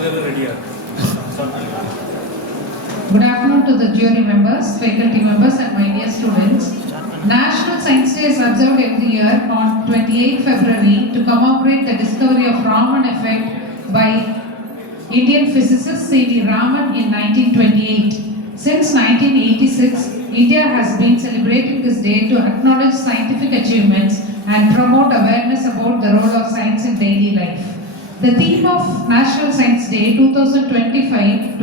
Good afternoon to the jury members, faculty members and my dear students. National Science Day is observed every year on 28 February to commemorate the discovery of Raman effect by Indian physicist C.V. Raman in 1928. Since 1986, India has been celebrating this day to acknowledge scientific achievements and promote awareness about the role of science in daily life. The theme of National Science Day 2025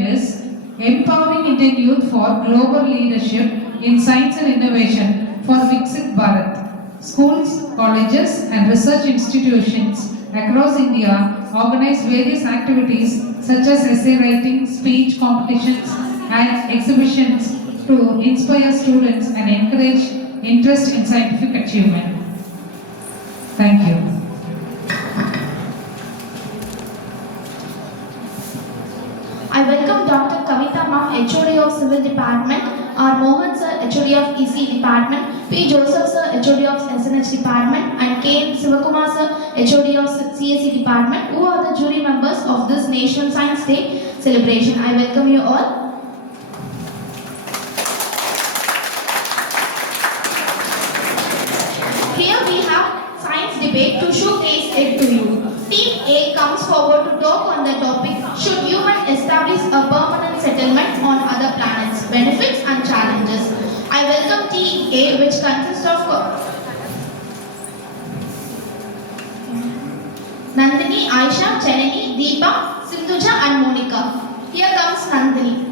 is Empowering Indian Youth for Global Leadership in Science and Innovation for Viksit Bharat. Schools, colleges and research institutions across India organize various activities such as essay writing, speech competitions and exhibitions to inspire students and encourage interest in scientific achievement. Thank you. I welcome Dr. Kavita Ma'am, HOD of Civil Department, R. Mohan Sir, HOD of EC Department, P. Joseph Sir, HOD of SNH Department, and K. Sivakumar Sir, HOD of CSE Department, who are the jury members of this National Science Day celebration. I welcome you all. Here we have science debate to showcase it to you. Team A comes forward to talk on the topic, should humans establish a permanent settlement on other planets, benefits and challenges. I welcome Team A, which consists of Nandini, Aisha, Chenani, Deepa, Sindhuja and Monica. Here comes Nandini.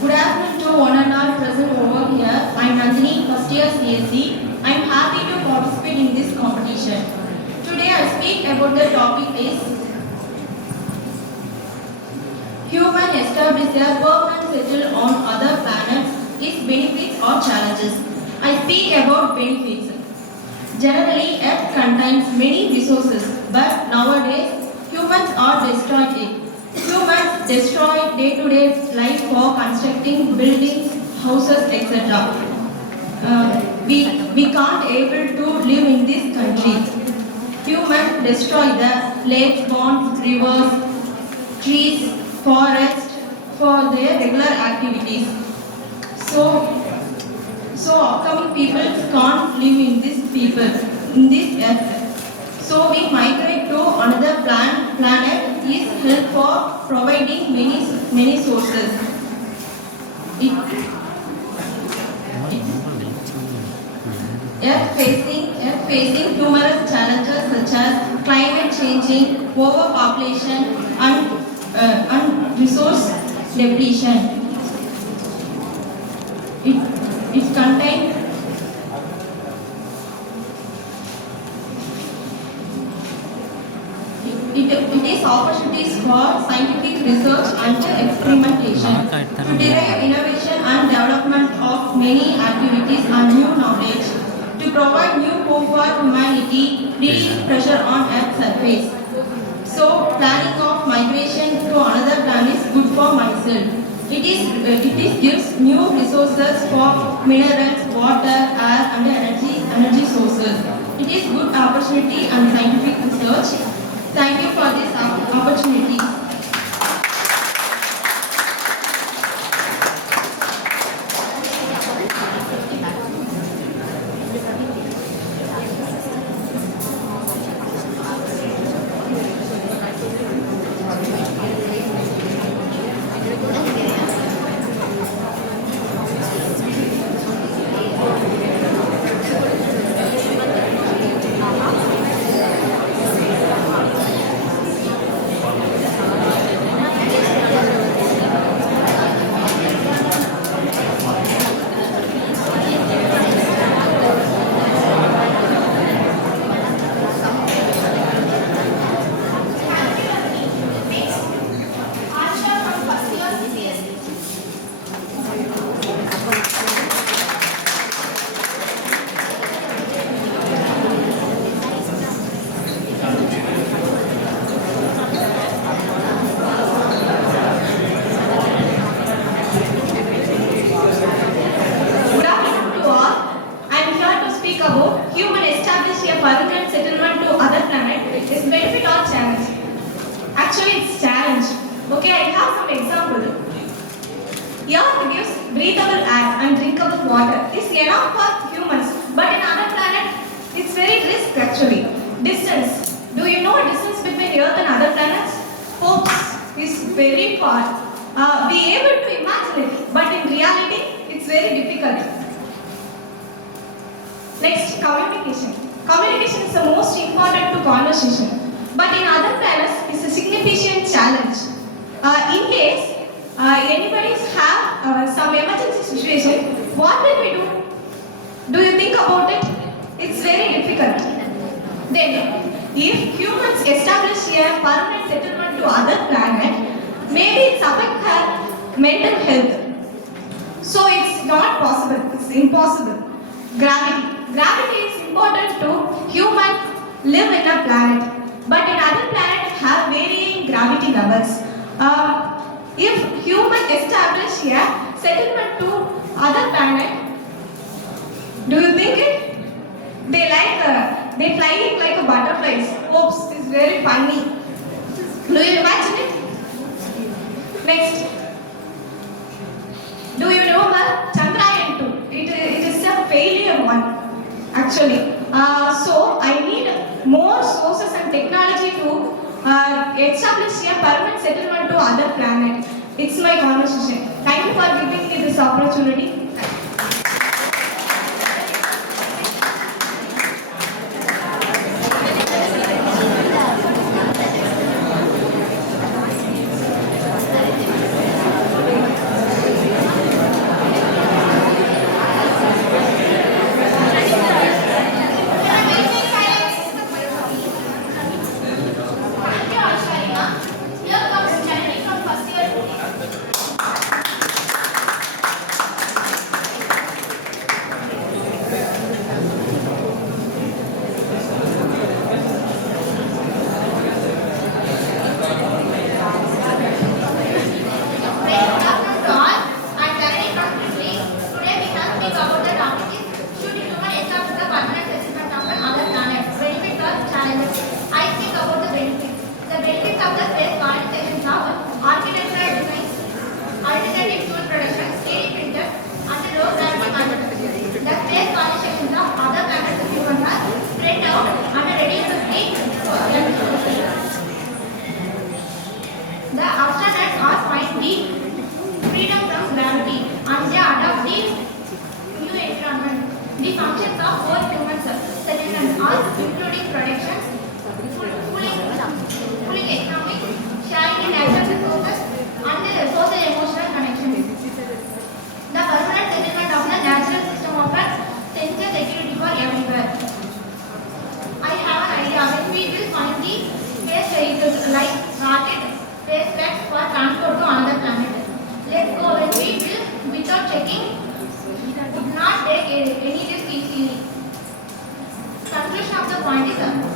Good afternoon to one and all present over here. I am Nandini, first year CSE. I am happy to participate in this competition. Today I speak about the topic is human establish a permanent settle on other planets, its benefits or challenges. I speak about benefits. Generally, Earth contains many resources, but nowadays humans are destroying it. Humans destroy day-to-day life for constructing buildings, houses, etc. We can't able to live in this country. Humans destroy the lakes, ponds, rivers, trees, forests for their regular activities. So upcoming people can't live in this earth. So we migrate to another planet is help for providing many sources. Earth facing numerous challenges such as climate changing, overpopulation, and resource depletion. It contains It is opportunities for scientific research and experimentation to derive innovation and development of many activities and new knowledge, to provide new hope for humanity, release pressure on Earth's surface. So, planning of migration to another planet is good for myself. It gives new resources for minerals, water, air, and energy sources. It is good opportunity and scientific research. Thank you for this opportunity. a permanent settlement to other planet is benefit or challenge? Actually, it's challenge. Okay, I have some example. Earth gives breathable air and drinkable water. It's enough for humans, but in other planet, it's very risk actually. Distance. Do you know distance between Earth and other planets? Hopes is very far. We able to imagine it, but in reality, it's very difficult. Next, communication. Communication is the most important to conversation, but in other planets, it's a significant challenge. In case anybody have some emergency situation, what will we do? Do you think about it? It's very difficult. Then, if humans establish a permanent settlement to other planet, maybe it's affect her mental health. So it's not possible. It's impossible. Gravity. Gravity is important to human live in a planet, but in other planets have varying gravity levels. If human establish a settlement to other planet, do you think it? They flying like a butterflies. Oops, it's very funny. Do you imagine it? Next. Do you remember Chandrayaan-2? It is a failure one, actually. So I need more sources and technology to establish a permanent settlement to other planet. It's my conversation. Thank you for giving me this opportunity.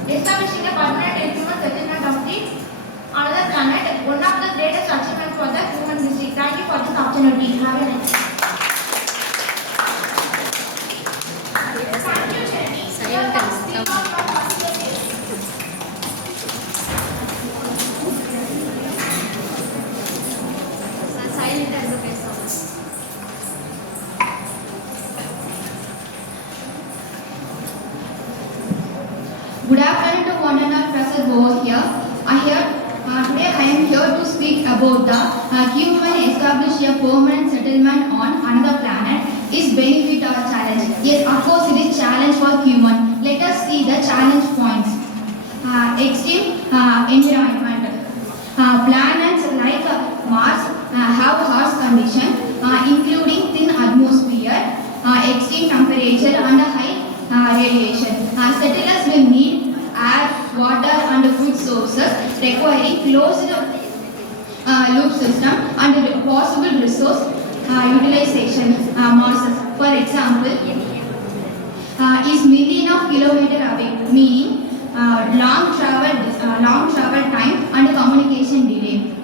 Establishing a permanent human settlement of the another planet, one of the greatest achievements for the human history. Thank you for this opportunity. Have a nice day. Thank you, Jenny. Here comes the call from facilities. Silent advertisement. Good afternoon to one and all present over here. Today I am here to speak about the human establish a permanent settlement on another planet is benefit or challenge. Yes, of course it is challenge for human. Let us see the challenge points. Extreme environment. Planets like Mars have harsh conditions including thin atmosphere, extreme temperature and high radiation. Settlers will need air, water and food sources requiring closed loop system and possible resource utilization. Mars, for example, is million of kilometers away, meaning long travel time and communication delay.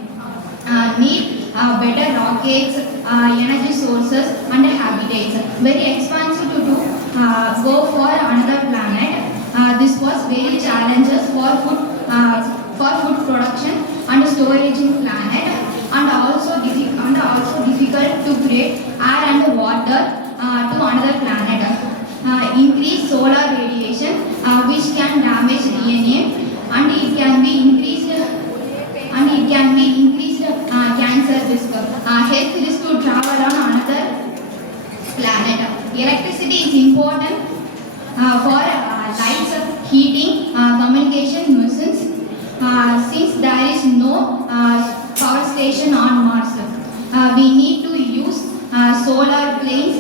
Need better rockets, energy sources and habitats. Very expensive to go for another planet. This was very challenges for food production and storage in planet, and also difficult to create air and water to another planet. Increased solar radiation, which can damage DNA, and it can be increased cancer risk, health risk to travel on another planet. Electricity is important for lights, heating, communication, machines. Since there is no power station on Mars, we need to use solar planes,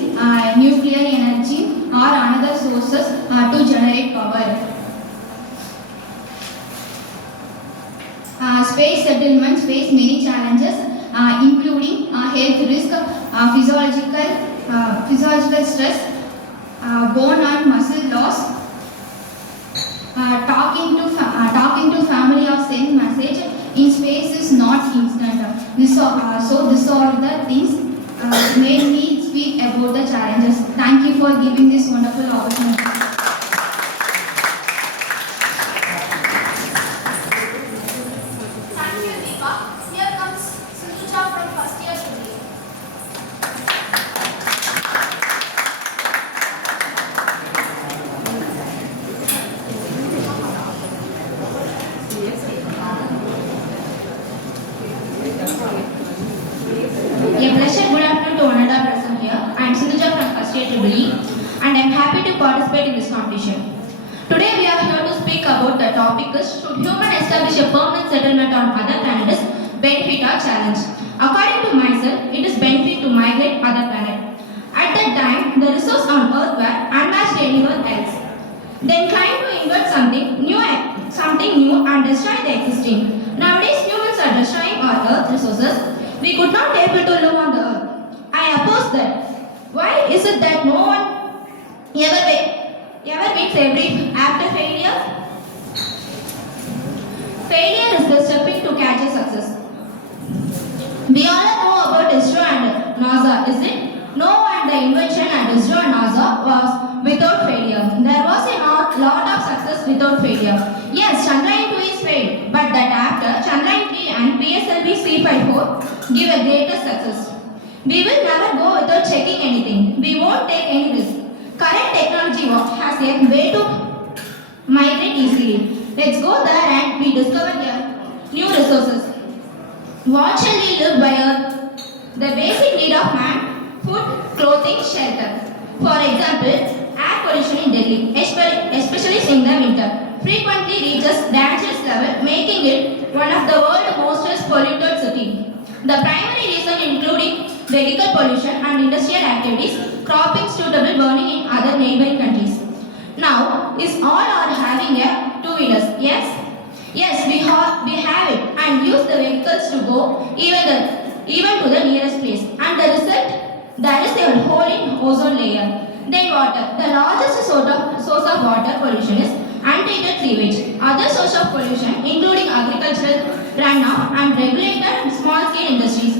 nuclear energy, or another sources to generate power. Space settlements face many challenges, including health risk, physiological stress, bone and muscle loss. Talking to family or send message in space is not instant. These are the things made me speak about the challenges. Thank you for giving this wonderful opportunity. Thank you, Deepa. Here comes Sindhuja from first year study. A pleasure, good afternoon to one and all present here. I am Sindhuja from first year EEE, and I am happy to participate in this competition. Today we are here to speak about the topic is should human establish a permanent settlement on other planets, benefit or challenge? According to myself, it is benefit to migrate other planet. At that time, the resource on Earth were unmatched anywhere else. Then trying to invent something new and destroy the existing. Nowadays humans are destroying our Earth resources. We could not able to live on the Earth. I oppose that. Why is it that no one ever meets every after failure? Failure is the stepping to catch a success. We all know about ISRO and NASA, is it? No one the invention and ISRO and NASA was without failure. There was a lot of success without failure. Yes, Chandrayaan 2 is failed, but that after Chandrayaan 3 and PSLV C54 give a greater success. We will never go without checking anything. We won't take any risk. Current technology has a way to migrate easily. Let's go there and we discover new resources. What shall we live by Earth? The basic need of man: food, clothing, shelter. For example, air pollution in Delhi, especially in the winter, frequently reaches dangerous level, making it one of the world's most polluted cities. The primary reason including vehicle pollution and industrial activities, cropping, suitable burning in other neighboring countries. Now, is all are having a two-wheelers? Yes? Yes, we have it and use the vehicles to go even to the nearest place. And the result, there is a hole in ozone layer. Then water. The largest source of water pollution is untreated sewage. Other source of pollution including agricultural runoff and regulated small-scale industries.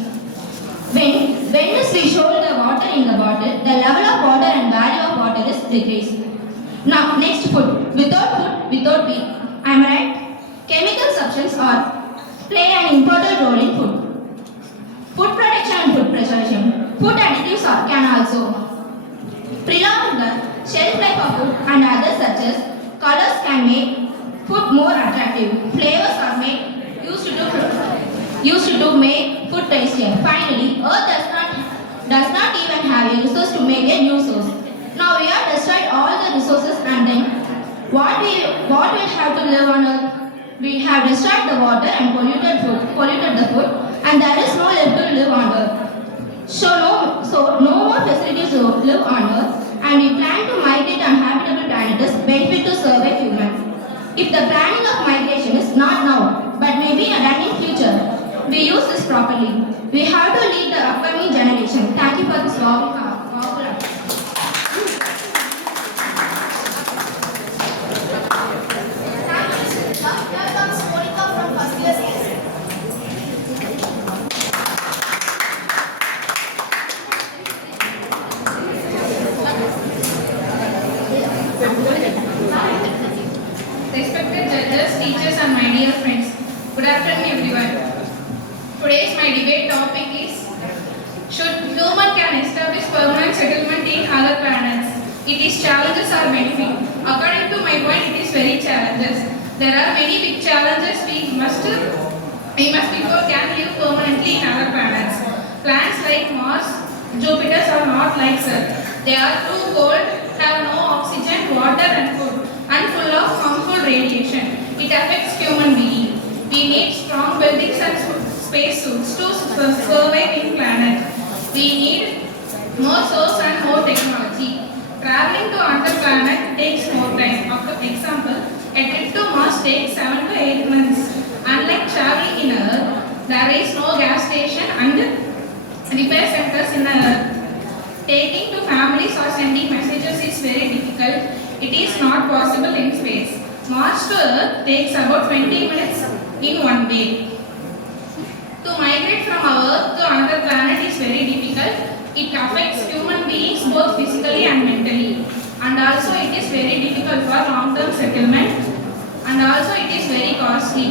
When we show the water in the bottle, the level of water and value of water is decreased. Now, next food. Without we. Am I right? Chemical substances play an important role in food. Food production and food preservation. Food additives can also prolong the shelf life of food, and others such as colors can make food more attractive. Flavors are used to make food tastier. Finally, Earth does not even have a resource to make a new source. Now we have destroyed all the resources, and then what will have to live on Earth? We have destroyed the water and polluted the food, and there is no left to live on Earth. So no more facilities to live on Earth, and we plan to migrate on habitable planets benefit to survive humans. If the planning of migration is not now, but maybe done in future, we use this properly. We have to lead the upcoming generation. Thank you for this powerful Thank you, Sindhuja. Here comes Monica from first year CS. respected judges, teachers and my dear friends. Good afternoon everyone. Today's my debate topic is, should human can establish permanent settlement in other planets? It is challenges or benefit? According to my point, it is very challenges. There are many big challenges we must before can live permanently in other planets. Planets like Mars, Jupiter are not like Earth. They are too cold, have no oxygen, water and food, and full of harmful radiation. It affects human being. We need strong buildings and spacesuits to survive in planet. We need more source and more technology. Traveling to another planet takes more time. Example, a trip to Mars takes 7 to 8 months. Unlike traveling in Earth, there is no gas station and repair centers in Earth. Taking to families or sending messages is very difficult. It is not possible in space. Mars to Earth takes about 20 minutes in one day. To migrate from our Earth to another planet is very difficult. It affects human beings both physically and mentally. And also it is very difficult for long-term settlement. And also it is very costly.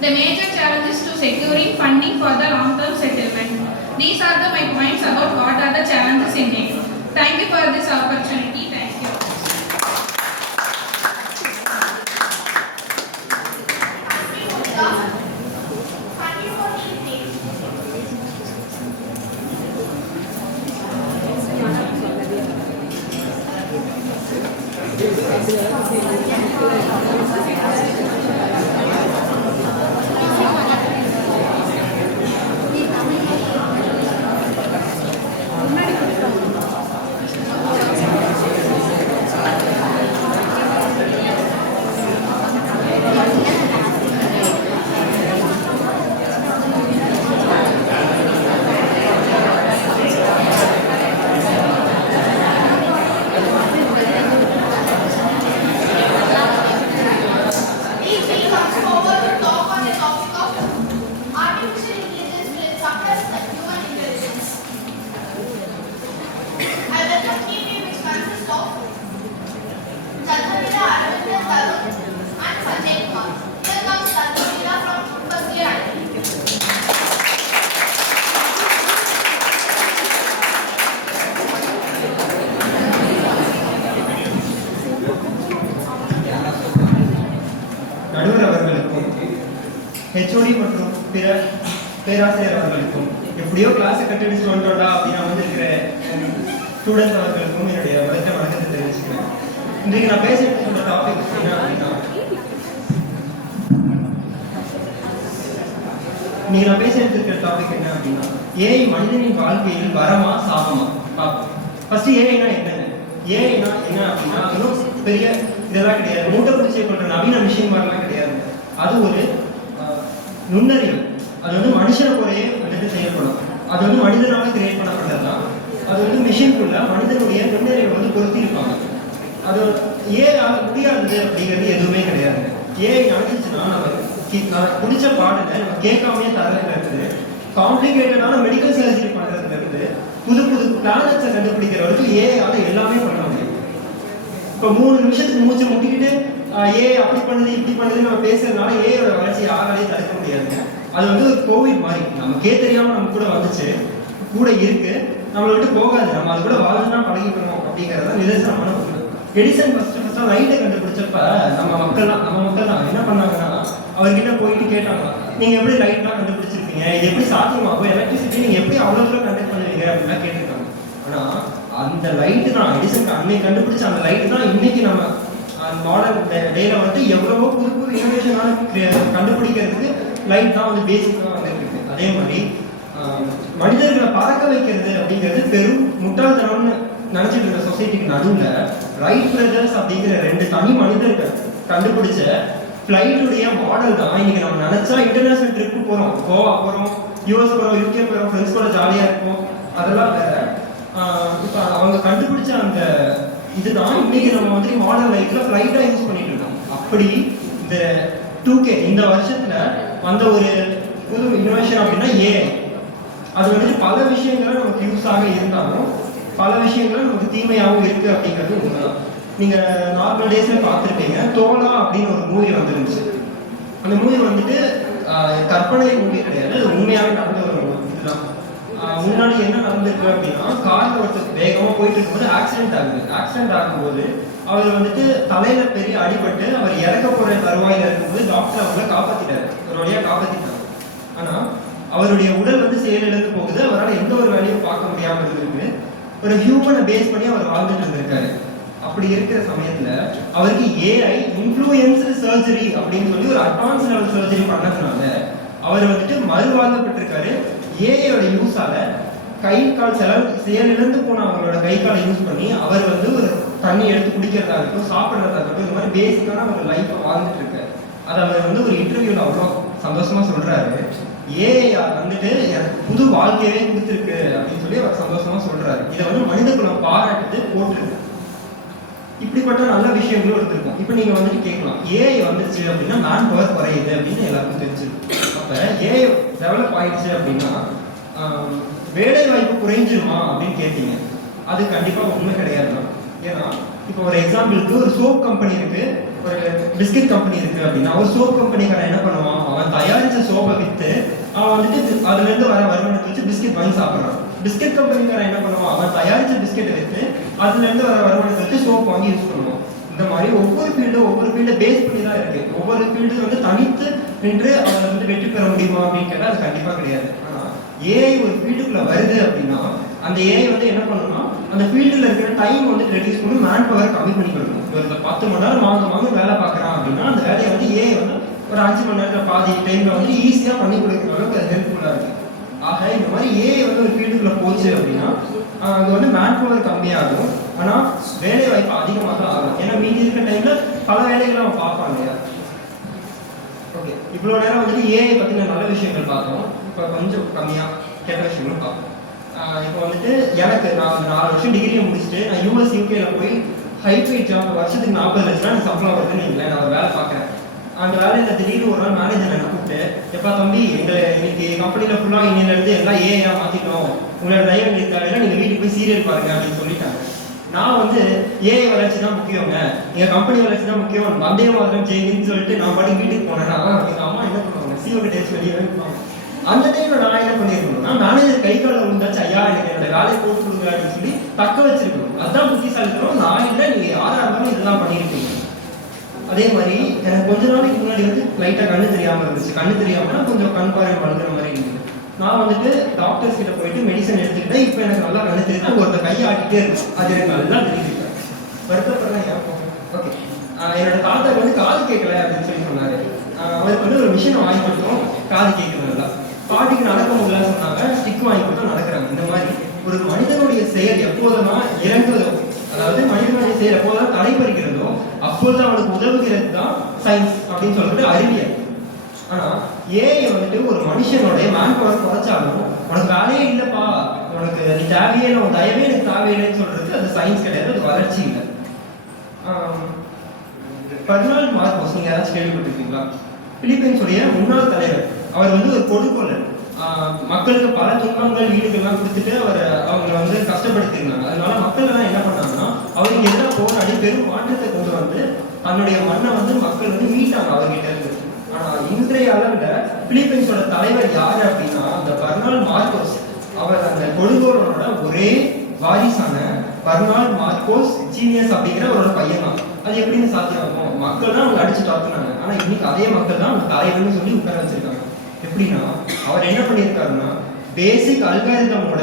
The major challenges to securing funding for the long-term settlement. These are my points about what are the challenges in it. Thank you for this opportunity. Thank you. நடுவர் அவர்களுக்கும் HOD மற்றும் பிற பேராசிரியர் அவர்களுக்கும் எப்படியோ கிளாஸை கட்டடிச்சு வந்துட்டோம்டா அப்படின்னு வந்திருக்கிற ஸ்டூடெண்ட்ஸ் அவர்களுக்கும் என்னுடைய முதற்க வணக்கத்தை தெரிவிச்சுக்கிறேன். இன்றைக்கு நான் பேச சொல்ற டாபிக் என்ன அப்படின்னா, இன்னைக்கு நான் பேச எடுத்துக்கிற டாபிக் என்ன அப்படின்னா, ஏஐ மனிதனின் வாழ்க்கையில் வரமா சாபமா பார்ப்போம். ஃபர்ஸ்ட் ஏஐனா என்னங்க? ஏஐனா என்ன அப்படின்னா, இன்னும் பெரிய இதெல்லாம் கிடையாது, மூட்டை பிடிச்சி கொண்ட நவீன மிஷின் மாதிரிலாம் கிடையாது. அது ஒரு நுண்ணறிவு. அது வந்து மனுஷனை போலயே வந்துட்டு செயல்படும். அது வந்து மனிதனால கிரியேட் பண்ணப்பட்டதுதான். அது வந்து மிஷின்குள்ள மனிதனுடைய நுண்ணறிவை வந்து பொருத்தி இருப்பாங்க. அது ஏஆல முடியாதது அப்படிங்கிறது எதுவுமே கிடையாது. ஏஐ நினைச்சிச்சுன்னா நம்ம பிடிச்ச பாடலை நம்ம கேட்காமே தரதுல இருந்து, காம்ப்ளிகேட்டடான மெடிக்கல் சர்ஜரி பண்றதுல இருந்து, புது புது பிளானட்ஸை கண்டுபிடிக்கிற வரைக்கும் ஏஐயால எல்லாமே பண்ண முடியும். இப்போ 3 நிமிஷத்துக்கு மூச்சு முட்டிக்கிட்டு ஏ அப்படி பண்ணுது இப்படி பண்ணுது நம்ம பேசுறதுனால ஏஐயோட வளர்ச்சி யாராலையும் தடுக்க முடியாதுங்க. அது வந்து ஒரு கோவிட் மாதிரி, நமக்கே தெரியாம நம்ம கூட வந்துச்சு, கூட இருக்கு, நம்மளை விட்டு போகாது, நம்ம அது கூட வாழ்ந்துதான் பழகிக்கணும் அப்படிங்கிறத நிதர்சனமான ஒன்று. எடிசன் ஃபர்ஸ்ட் லைட்டை கண்டுபிடிச்சப்ப நம்ம மக்கள் தான் என்ன பண்ணாங்கன்னா, அவர்கிட்ட போயிட்டு கேட்டாங்க, நீங்க எப்படி லைட்லாம் கண்டுபிடிச்சிருக்கீங்க, இது எப்படி சாத்தியமாகும், எலக்ட்ரிசிட்டி நீங்க எப்படி அவ்வளவு தூரம் கண்டக்ட் பண்ணுவீங்க அப்படின்லாம் கேட்டிருக்காங்க. ஆனா அந்த லைட்டு தான் எடிசன் அன்னைக்கு கண்டுபிடிச்ச அந்த லைட்டு தான் இன்னைக்கு நம்ம மாடர்ன் டேல வந்து எவ்வளவோ புது புது இனோவேஷனான கண்டுபிடிக்கிறதுக்கு லைட் தான் வந்து பேசிக்காக வந்துருக்கு. அதே மாதிரி மனிதர்களை பறக்க வைக்கிறது அப்படிங்கிறது பெரும் முட்டாள்தனம்னு நினைச்சிட்டு இருக்க சொசைட்டிக்கு நடுவில் ரைட் பிரதர்ஸ் அப்படிங்கிற 2 தனி மனிதர்கள் கண்டுபிடிச்ச ஃப்ளைட்டுடைய மாடல் தான் இன்னைக்கு நம்ம நினைச்சா இன்டர்நேஷனல் ட்ரிப்பு போகிறோம், கோவா போகிறோம், யூஎஸ் போகிறோம், யூகே போகிறோம், ஃப்ரெண்ட்ஸ் கூட ஜாலியாக இருக்கும், அதெல்லாம் வேற. இப்போ அவங்க கண்டுபிடிச்ச அந்த இதுதான் இன்னைக்கு நம்ம வந்து மாடர்ன் லைஃப்ல ஃப்ளைட்டா யூஸ் பண்ணிட்டு இருக்கோம். அப்படி இந்த 2K இந்த வருஷத்துல வந்த ஒரு புது இனோவேஷன் அப்படின்னா ஏஐ. அது வந்துட்டு பல விஷயங்களும் நமக்கு யூஸ் ஆக இருந்தாலும் பல விஷயங்களும் நமக்கு தீமையாகவும் இருக்கு அப்படிங்கிறது உண்மைதான். நீங்கள் நார்மல் டேஸில் பார்த்துருப்பீங்க, தோலா அப்படின்னு ஒரு மூவி வந்துருந்துச்சு. அந்த மூவி வந்துட்டு கற்பனை மூவி கிடையாது, அது உண்மையாகவே நடந்த ஒரு இதுதான். முன்னாடி என்ன நடந்திருக்கு அப்படின்னா, காரில் ஒருத்தர் வேகமாக போயிட்டு இருக்கும்போது ஆக்சிடென்ட் ஆகுது. ஆக்சிடென்ட் ஆகும்போது அவர் வந்துட்டு தலையில பெரிய அடிபட்டு அவர் இறக்க போகிற தருவாயில் இருக்கும்போது டாக்டர் அவங்களை காப்பாற்றிட்டாரு, ஒரு வழியாக காப்பாற்றிட்டாங்க. ஆனால் அவருடைய உடல் வந்து செயலிழந்து போகுது, அவரால் எந்த ஒரு வேலையும் பார்க்க முடியாமல் இருந்திருக்கு. ஒரு ஹியூமனை பேஸ் பண்ணி அவர் வாழ்ந்துட்டு இருந்திருக்காரு. அப்படி இருக்கிற சமயத்துல அவருக்கு ஏஐ இன்ஃப்ளூயன்ஸ்டு சர்ஜரி அப்படின்னு சொல்லி ஒரு அட்வான்ஸ் லெவல் சர்ஜரி பண்ணதுனால அவர் வந்துட்டு மறுவாழ்க்கப்பட்டிருக்காரு. ஏஐயோட யூஸால கை கால் செயலிழந்து போன அவங்களோட கை காலை யூஸ் பண்ணி அவர் வந்து ஒரு தண்ணி எடுத்து குடிக்கிறதா இருக்கட்டும், சாப்பிட்றதா இருக்கட்டும், இந்த மாதிரி பேசிக்கான ஒரு லைஃப்பை வாழ்ந்துட்டு இருக்காரு. அதை அவர் வந்து ஒரு இன்டர்வியூல அவ்வளோ சந்தோஷமா சொல்றாரு. ஏஐ வந்துட்டு எனக்கு புது வாழ்க்கையவே கொடுத்துருக்கு அப்படின்னு சொல்லி அவர் சந்தோஷமா சொல்றாரு. இதை வந்து மனித குலம் பாராட்டு போட்டிருக்கு. இப்படிப்பட்ட நல்ல விஷயங்களும் எடுத்திருக்கும். இப்போ நீங்க வந்துட்டு கேட்கலாம், ஏஐ வந்துருச்சு அப்படின்னா மேன் பவர் குறையுது அப்படின்னு எல்லாருக்கும் தெரிஞ்சிருக்கு. அப்ப ஏஐ டெவலப் ஆயிடுச்சு அப்படின்னா வேலை வாய்ப்பு குறைஞ்சிருமா அப்படின்னு கேட்டீங்க. அது கண்டிப்பா உண்மை கிடையாது. ஏன்னா இப்போ ஒரு எக்ஸாம்பிளுக்கு ஒரு சோப் கம்பெனி இருக்கு, ஒரு பிஸ்கட் கம்பெனி இருக்கு அப்படின்னா ஒரு சோப் கம்பெனிக்காரன் என்ன பண்ணுவான், அவன் தயாரிச்ச சோப்பை வித்து அவன் வந்துட்டு அதுல இருந்து வர வருமானத்தை வச்சு பிஸ்கட் வாங்கி சாப்பிட்றான். பிஸ்கட் கம்பெனிக்காரன் என்ன பண்ணுவான், அவன் தயாரிச்ச பிஸ்கெட்டை வித்து அதுல இருந்து வர வருமானத்தை வச்சு சோப் வாங்கி யூஸ் பண்ணுவான். இந்த மாதிரி ஒவ்வொரு ஃபீல்டை பேஸ் பண்ணி தான் இருக்கு. ஒவ்வொரு ஃபீல்டு வந்து தனித்து நின்று அவனை வந்து வெற்றி பெற முடியுமா அப்படின்னு கேட்டால் அது கண்டிப்பா கிடையாது. ஆனா ஏஐ ஒரு ஃபீல்டுக்குள்ள வருது அப்படின்னா அந்த ஏஐ வந்து என்ன பண்ணணும்னா அந்த ஃபீல்டுல இருக்கிற டைம் வந்து ரெடியூஸ் பண்ணி மேன் பவர் கம்மி பண்ணி கொடுக்கணும். ஒரு 10 மணி நேரம் வாங்க வேலை பார்க்குறான் அப்படின்னா அந்த வேலையை வந்து ஏஐ வந்து ஒரு 5 மணி நேரத்தில் பாதி டைம்ல வந்து ஈஸியாக பண்ணி கொடுக்குற அளவுக்கு அது ஹெல்ப்ஃபுல்லா இருக்கு. ஆக இந்த மாதிரி ஏஐ வந்து ஒரு ஃபீல்டுக்குள்ள போச்சு அப்படின்னா அங்கே வந்து மேன் பவர் கம்மியாகும், ஆனால் வேலை வாய்ப்பு அதிகமாக தான் ஆகும். ஏன்னா மீதி இருக்கிற டைம்ல பல வேலைகளை அவன் பார்ப்பான் இல்லையா. ஓகே, இவ்வளோ நேரம் வந்துட்டு ஏஐ பற்றின நல்ல விஷயங்கள் பார்த்தோம். இப்போ கொஞ்சம் கம்மியாக கெட்ட விஷயங்களும் பார்ப்போம். இப்போ வந்துட்டு நான் 4 வருஷம் டிகிரியை முடிச்சுட்டு நான் யூஎஸ் யூகேல போய் ஹைஃபைட் ஜாப் வருஷத்துக்கு 40 லட்சம் எனக்கு சம்பளம் வருதுன்னு இல்லை, நான் ஒரு வேலை பார்க்குறேன். அந்த வேலையில் திடீர்னு ஒரு நாள் மேனேஜர் என்ன கூப்பிட்டு, எப்பா தம்பி எங்களை இன்னைக்கு கம்பெனியில் ஃபுல்லாக இன்னிலேருந்து எல்லாம் ஏஐயா மாற்றிட்டோம், உங்களோட டிரைவர் இருக்காங்க, நீங்கள் வீட்டுக்கு போய் சீரியல் பாருங்க அப்படின்னு சொல்லிட்டாங்க. நான் வந்து ஏஐ வளர்ச்சி தான் முக்கியங்க, எங்கள் கம்பெனி வளர்ச்சி தான் முக்கியம், வந்தே மாதிரம் செய்யுன்னு சொல்லிட்டு நான் பாட்டி வீட்டுக்கு போனேன்னா எங்கள் அம்மா என்ன பண்ணுவாங்க, சிஓ டேஸ்ட் வெளியே வைப்பாங்க. அந்த டைம்ல நான் என்ன பண்ணிருக்கணும்னா மேனேஜர் கை கால விழுந்தாச்சு, ஐயா எனக்கு என்னோட வேலையை போட்டு கொடுங்க அப்படின்னு சொல்லி தக்க வச்சிருக்கணும். அதுதான் புத்திசாலித்தனம். நான் இல்லை, நீங்க யாரா இருந்தாலும் இதெல்லாம் பண்ணிருக்கீங்க. அதே மாதிரி எனக்கு கொஞ்ச நாளைக்கு முன்னாடி வந்து லைட்டா கண்ணு தெரியாம இருந்துச்சு. கண்ணு தெரியாமனா கொஞ்சம் கண் பார்வை வளர்க்குற மாதிரி இருந்தது. நான் வந்துட்டு டாக்டர்ஸ் கிட்ட போயிட்டு மெடிசன் எடுத்துக்கிட்டேன். இப்போ எனக்கு நல்லா கண்ணு தெரியுது. ஒருத்தர் கையை ஆட்டிட்டே இருக்கு, அது எனக்கு நல்லா தெரியுது. வருத்தப்படுறேன். ஓகே, என்னோட தாத்தாக்கு வந்து காது கேட்கல அப்படின்னு சொல்லி சொன்னாரு. அவருக்கு வந்து ஒரு மிஷினை வாங்கி கொடுத்தோம், காது கேட்கறது நல்லா. பாட்டிக்கு நடக்க முடியலன்னு சொன்னாங்க, ஸ்டிக் வாங்கி கொடுத்தோம், நடக்கிறாங்க. இந்த மாதிரி ஒரு மனிதனுடைய செயல் எப்போதெல்லாம் இறங்குதோ, அதாவது மனிதனுடைய செயல் எப்போதெல்லாம் தடைபடுகிறதோ அப்போது அவனுக்கு உதவுகிறது தான் சயின்ஸ் அப்படின்னு சொல்லிட்டு அறிவியல். ஆனா ஏஐ வந்துட்டு ஒரு மனுஷனுடைய மேன் பவர் குறைச்சாலும் உனக்கு வேலையே இல்லப்பா, உனக்கு நீ தேவையே இல்லை, உன் தயவே எனக்கு தேவையில்லைன்னு சொல்றது அது சயின்ஸ் கிடையாது, அது வளர்ச்சி இல்லை. பெர்னால்ட் மார்கோஸ் நீங்க யாராச்சும் கேள்விப்பட்டிருக்கீங்களா? பிலிப்பைன்ஸுடைய முன்னாள் தலைவர். அவர் வந்து ஒரு கொடுங்கோலன். மக்களுக்கு பல துன்பங்கள் வீடுகள்லாம் கொடுத்துட்டு அவங்களை வந்து கஷ்டப்படுத்திருந்தாங்க. அதனால மக்கள் எல்லாம் என்ன பண்ணாங்கன்னா அவருக்கு எதிராக போராடி பெரும் மாற்றத்தை கொண்டு வந்து தன்னுடைய மண்ணை வந்து மக்கள் வந்து மீட்டாங்க அவர்கிட்ட இருந்து. ஆனா இன்றைய அளவுல பிலிப்பைன்ஸோட தலைவர் யாரு அப்படின்னா அந்த பெர்னால்ட் மார்கோஸ். அவர் அந்த கொடுங்கோலனோட ஒரே வாரிசான பெர்னால்ட் மார்கோஸ் ஜீனியஸ் அப்படிங்கிற ஒரு பையன் தான். அது எப்படின்னு சாத்தியமாகும்? மக்கள் தான் அவங்க அடிச்சு தாக்குனாங்க. ஆனா இன்னைக்கு அதே மக்கள் தான் அவங்க தலைவர்னு சொல்லி உட்கார வச்சிருக்காங்க. எப்படின்னா அவர் என்ன பண்ணியிருக்காருன்னா பேசிக் அல்காரிதமோட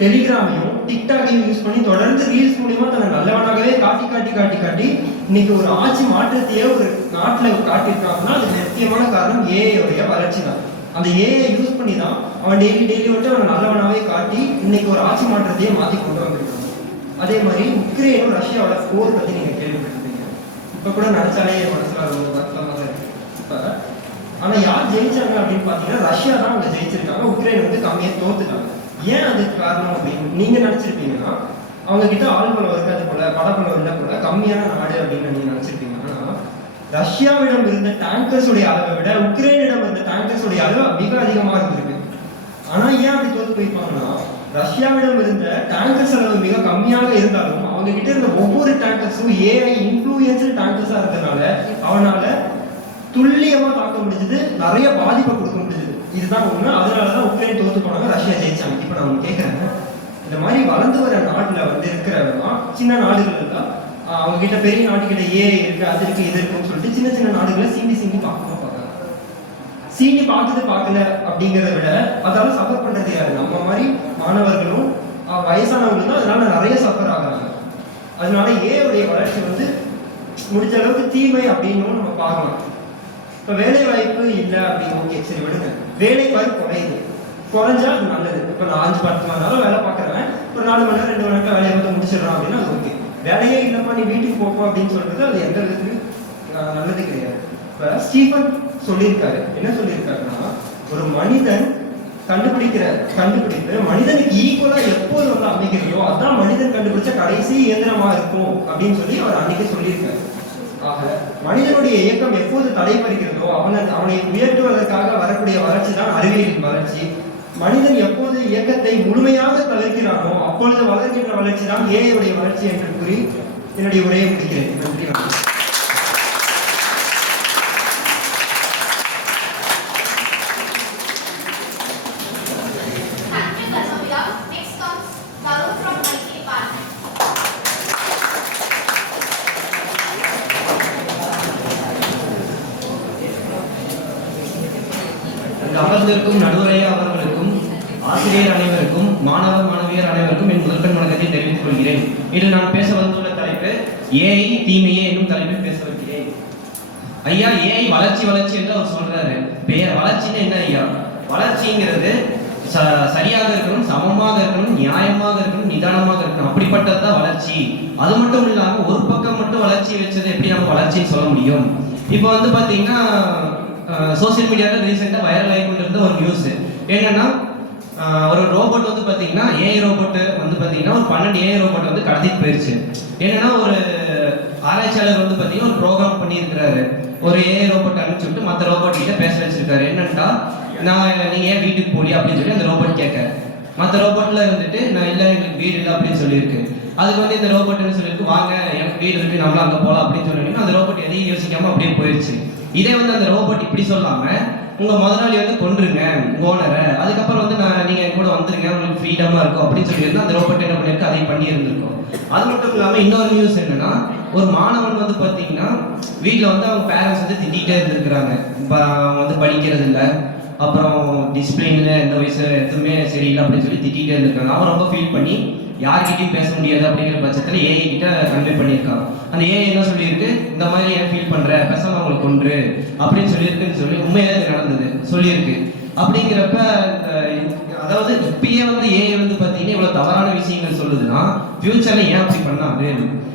டெலிகிராமையும் டிக்டாக்கையும் யூஸ் பண்ணி தொடர்ந்து ரீல்ஸ் மூலியமா தன்னை நல்லவனாகவே காட்டி இன்னைக்கு ஒரு ஆட்சி மாற்றத்தையே ஒரு நாட்டில் காட்டியிருக்காங்கன்னா அதுக்கு முக்கியமான காரணம் ஏஐயோடைய வளர்ச்சி தான். அந்த ஏஐ யூஸ் பண்ணி தான் அவன் டெய்லி வந்து அவனை நல்லவனாகவே காட்டி இன்னைக்கு ஒரு ஆட்சி மாற்றத்தையே மாற்றி கொண்டு வந்திருக்கான். அதே மாதிரி உக்ரைனும் ரஷ்யாவோட போர் பத்தி நீங்க கேள்விப்பட்டிருப்பீங்க. இப்ப கூட நினைச்சாலே மனசுல ரொம்ப வருத்தமாக இருக்கு. இப்ப ஆனா யார் ஜெயிச்சாங்க அப்படின்னு பாத்தீங்கன்னா ரஷ்யா தான் அவங்க ஜெயிச்சிருக்காங்க. உக்ரைன் வந்து கம்மியா தோத்துட்டாங்க. ஏன் அதுக்கு காரணம் அப்படின்னு நீங்க நினைச்சிருப்பீங்கன்னா அவங்க கிட்ட ஆள்பலம் இருக்காது போல, படப்பலம் இல்லை போல, கம்மியான நாடு அப்படின்னு நீங்க நினைச்சிருப்பீங்க. ஆனா ரஷ்யாவிடம் இருந்த டேங்கர்ஸுடைய அளவை விட உக்ரைனிடம் இருந்த டேங்கர்ஸுடைய அளவு மிக அதிகமா இருந்திருக்கு. ஆனா ஏன் அப்படி தோத்து போயிருப்பாங்கன்னா ரஷ்யாவிடம் இருந்த டேங்கர்ஸ் அளவு மிக கம்மியாக இருந்தாலும் அவங்க அவங்க கிட்ட இருந்த ஒவ்வொரு டேங்கர்ஸும் ஏஐ இன்ஃப்ளூயன்சர் டேங்கர்ஸா இருந்தனால அவனால துல்லியமா தாக்க முடிஞ்சது, நிறைய பாதிப்பை கொடுக்க முடிஞ்சது. இதுதான் உண்மை. அதனாலதான் உக்ரைன் தோத்து போனாங்க, ரஷ்யா ஜெயிச்சாங்க. இப்ப நான் கேட்கறேன், இந்த மாதிரி வளர்ந்து வர நாட்டுல வந்து இருக்கிறவங்க சின்ன நாடுகள் எல்லாம் அவங்க கிட்ட பெரிய நாட்டுக்கிட்ட ஏஐ இருக்கு, அது இருக்கு, இது இருக்குன்னு சொல்லிட்டு சின்ன சின்ன நாடுகளை சீண்டி பார்க்கணும். சீனி பார்க்குது பார்க்கல அப்படிங்கிறத விட அதால சஃபர் பண்றது யாரு? நம்ம மாதிரி மாணவர்களும் வயசானவங்களும் தான் அதனால நிறைய சஃபர் ஆகுறாங்க. அதனால ஏவுடைய வளர்ச்சி வந்து முடிஞ்ச அளவுக்கு தீமை அப்படின்னு நம்ம பார்க்கலாம். இப்போ வேலை வாய்ப்பு இல்லை அப்படின்னு ஓகே சரி விடுங்க, வேலை வாய்ப்பு குறைஞ்சா அது நல்லது. இப்போ நான் 5-10 மணி நேரம் வேலை பார்க்குறேன், ஒரு 4 மணி நேரம் 2 மணி நேரம் வேலையை பார்த்து முடிச்சிடறான் அப்படின்னா அது ஓகே. வேலையே இல்லைப்பா நீ வீட்டுக்கு போப்போம் அப்படின்னு சொல்றது அது எந்த விதத்துலையும் நல்லது கிடையாது. இப்போ ஸ்டீஃபன் சொல்லியிருக்காரு, என்ன சொல்லியிருக்காருன்னா, ஒரு மனிதன் கண்டுபிடிப்பு மனிதனுக்கு ஈக்குவலா எப்போது வந்து அமைக்கிறதோ அதான் மனிதன் கண்டுபிடிச்ச கடைசி இயந்திரமா இருக்கும் அப்படின்னு சொல்லி அவர் அன்னைக்கு சொல்லியிருக்காரு. ஆக மனிதனுடைய இயக்கம் எப்போது தடைபடுகிறதோ அவனை உயர்த்துவதற்காக வரக்கூடிய வளர்ச்சி தான் அறிவியலின் வளர்ச்சி. மனிதன் எப்போது இயக்கத்தை முழுமையாக தவிர்க்கிறானோ அப்பொழுது வளர்கின்ற வளர்ச்சி தான் ஏஐயுடைய வளர்ச்சி என்று கூறி என்னுடைய உரையை முடிக்கிறேன். நன்றி. அமர்ந்திருக்கும் நடுவரையா அவர்களுக்கும், ஆசிரியர் அனைவருக்கும், மாணவியர் அனைவருக்கும் என் முதற்கண் வணக்கத்தை தெரிவித்துக் கொள்கிறேன். இன்று நான் பேச வந்துள்ள தலைப்பு ஏஐ தீமையே என்னும் தலைப்பில் பேச வருகிறேன். ஐயா, ஏஐ வளர்ச்சி என்று அவர் சொல்றாரு. வளர்ச்சின்னு என்ன ஐயா? வளர்ச்சிங்கிறது சரியாக இருக்கணும், சமமாக இருக்கணும், நியாயமாக இருக்கணும், நிதானமாக இருக்கணும். அப்படிப்பட்டதுதான் வளர்ச்சி. அது மட்டும் இல்லாம ஒரு பக்கம் மட்டும் வளர்ச்சி வச்சது எப்படி நம்ம வளர்ச்சின்னு சொல்ல முடியும்? இப்போ வந்து பாத்தீங்கன்னா சோசியல் மீடியாவில் ரீசெண்டாக வைரல் ஆகி கொண்டு இருந்த ஒரு நியூஸ் என்னன்னா, ஒரு ரோபோட் வந்து பார்த்தீங்கன்னா ஏஐ ரோபோட் வந்து பார்த்தீங்கன்னா ஒரு 12 ஏஐ ரோபோட் வந்து கடத்திட்டு போயிடுச்சு. என்னன்னா, ஒரு ஆராய்ச்சியாளர் வந்து பார்த்தீங்கன்னா ஒரு ப்ரோக்ராம் பண்ணியிருக்கிறாரு. ஒரு ஏஐ ரோபோட் அனுப்பிச்சு விட்டு மற்ற ரோபோட் கிட்ட பேச வச்சிருக்காரு. என்னன்னா, நீங்க ஏன் வீட்டுக்கு போலி அப்படின்னு சொல்லி அந்த ரோபோட் கேட்க, மற்ற ரோபோட்ல இருந்துட்டு நான் இல்லை எங்களுக்கு வீடு இல்லை அப்படின்னு சொல்லியிருக்கு. அதுக்கு வந்து இந்த ரோபோட் என்ன சொல்லியிருக்கு, வாங்க எனக்கு வீடு இருக்கு நம்மளும் அங்கே போகலாம் அப்படின்னு சொல்லி அந்த ரோபோட் எதையும் யோசிக்காம அப்படியே போயிடுச்சு. இதே வந்து அந்த ரோபோட் இப்படி சொல்லாம, உங்க முதலாளி வந்து கொன்றுங்க உங்க ஓனரை, அதுக்கப்புறம் வந்து நீங்க கூட வந்துருங்க உங்களுக்கு ஃப்ரீடமா இருக்கும் அப்படின்னு சொல்லியிருந்தா அந்த ரோபோட் என்ன பண்ணிருக்கு, அதை பண்ணி இருந்திருக்கும். அது மட்டும் இல்லாம இன்னொரு நியூஸ் என்னன்னா, ஒரு மாணவன் வந்து பாத்தீங்கன்னா வீட்டுல வந்து அவங்க பேரண்ட்ஸ் வந்து திட்டிகிட்டே இருந்திருக்கிறாங்க. அவங்க வந்து படிக்கிறது இல்லை, அப்புறம் டிசிப்ளின்ல எந்த வயசு எதுவுமே சரியில்லை அப்படின்னு சொல்லி திட்டிகிட்டே இருந்திருக்காங்க. அவன் ரொம்ப ஃபீல் பண்ணி யார்கிட்டையும் பேச முடியாது அப்படிங்கிற பட்சத்தில் ஏஐ கிட்ட கன்வே பண்ணியிருக்கான். அந்த ஏஐ என்ன சொல்லியிருக்கு, இந்த மாதிரி ஏன் ஃபீல் பண்ற, பேசாம அவங்களுக்கு கொன்று அப்படின்னு சொல்லியிருக்குன்னு சொல்லி உண்மையாக இது நடந்தது சொல்லியிருக்கு. அப்படிங்கிறப்ப அதாவது இப்பயே வந்து ஏஐ வந்து பார்த்தீங்கன்னா இவ்வளோ தவறான விஷயங்கள் சொல்லுதுன்னா ஃபியூச்சர்ல ஏன் அப்படி பண்ணாது?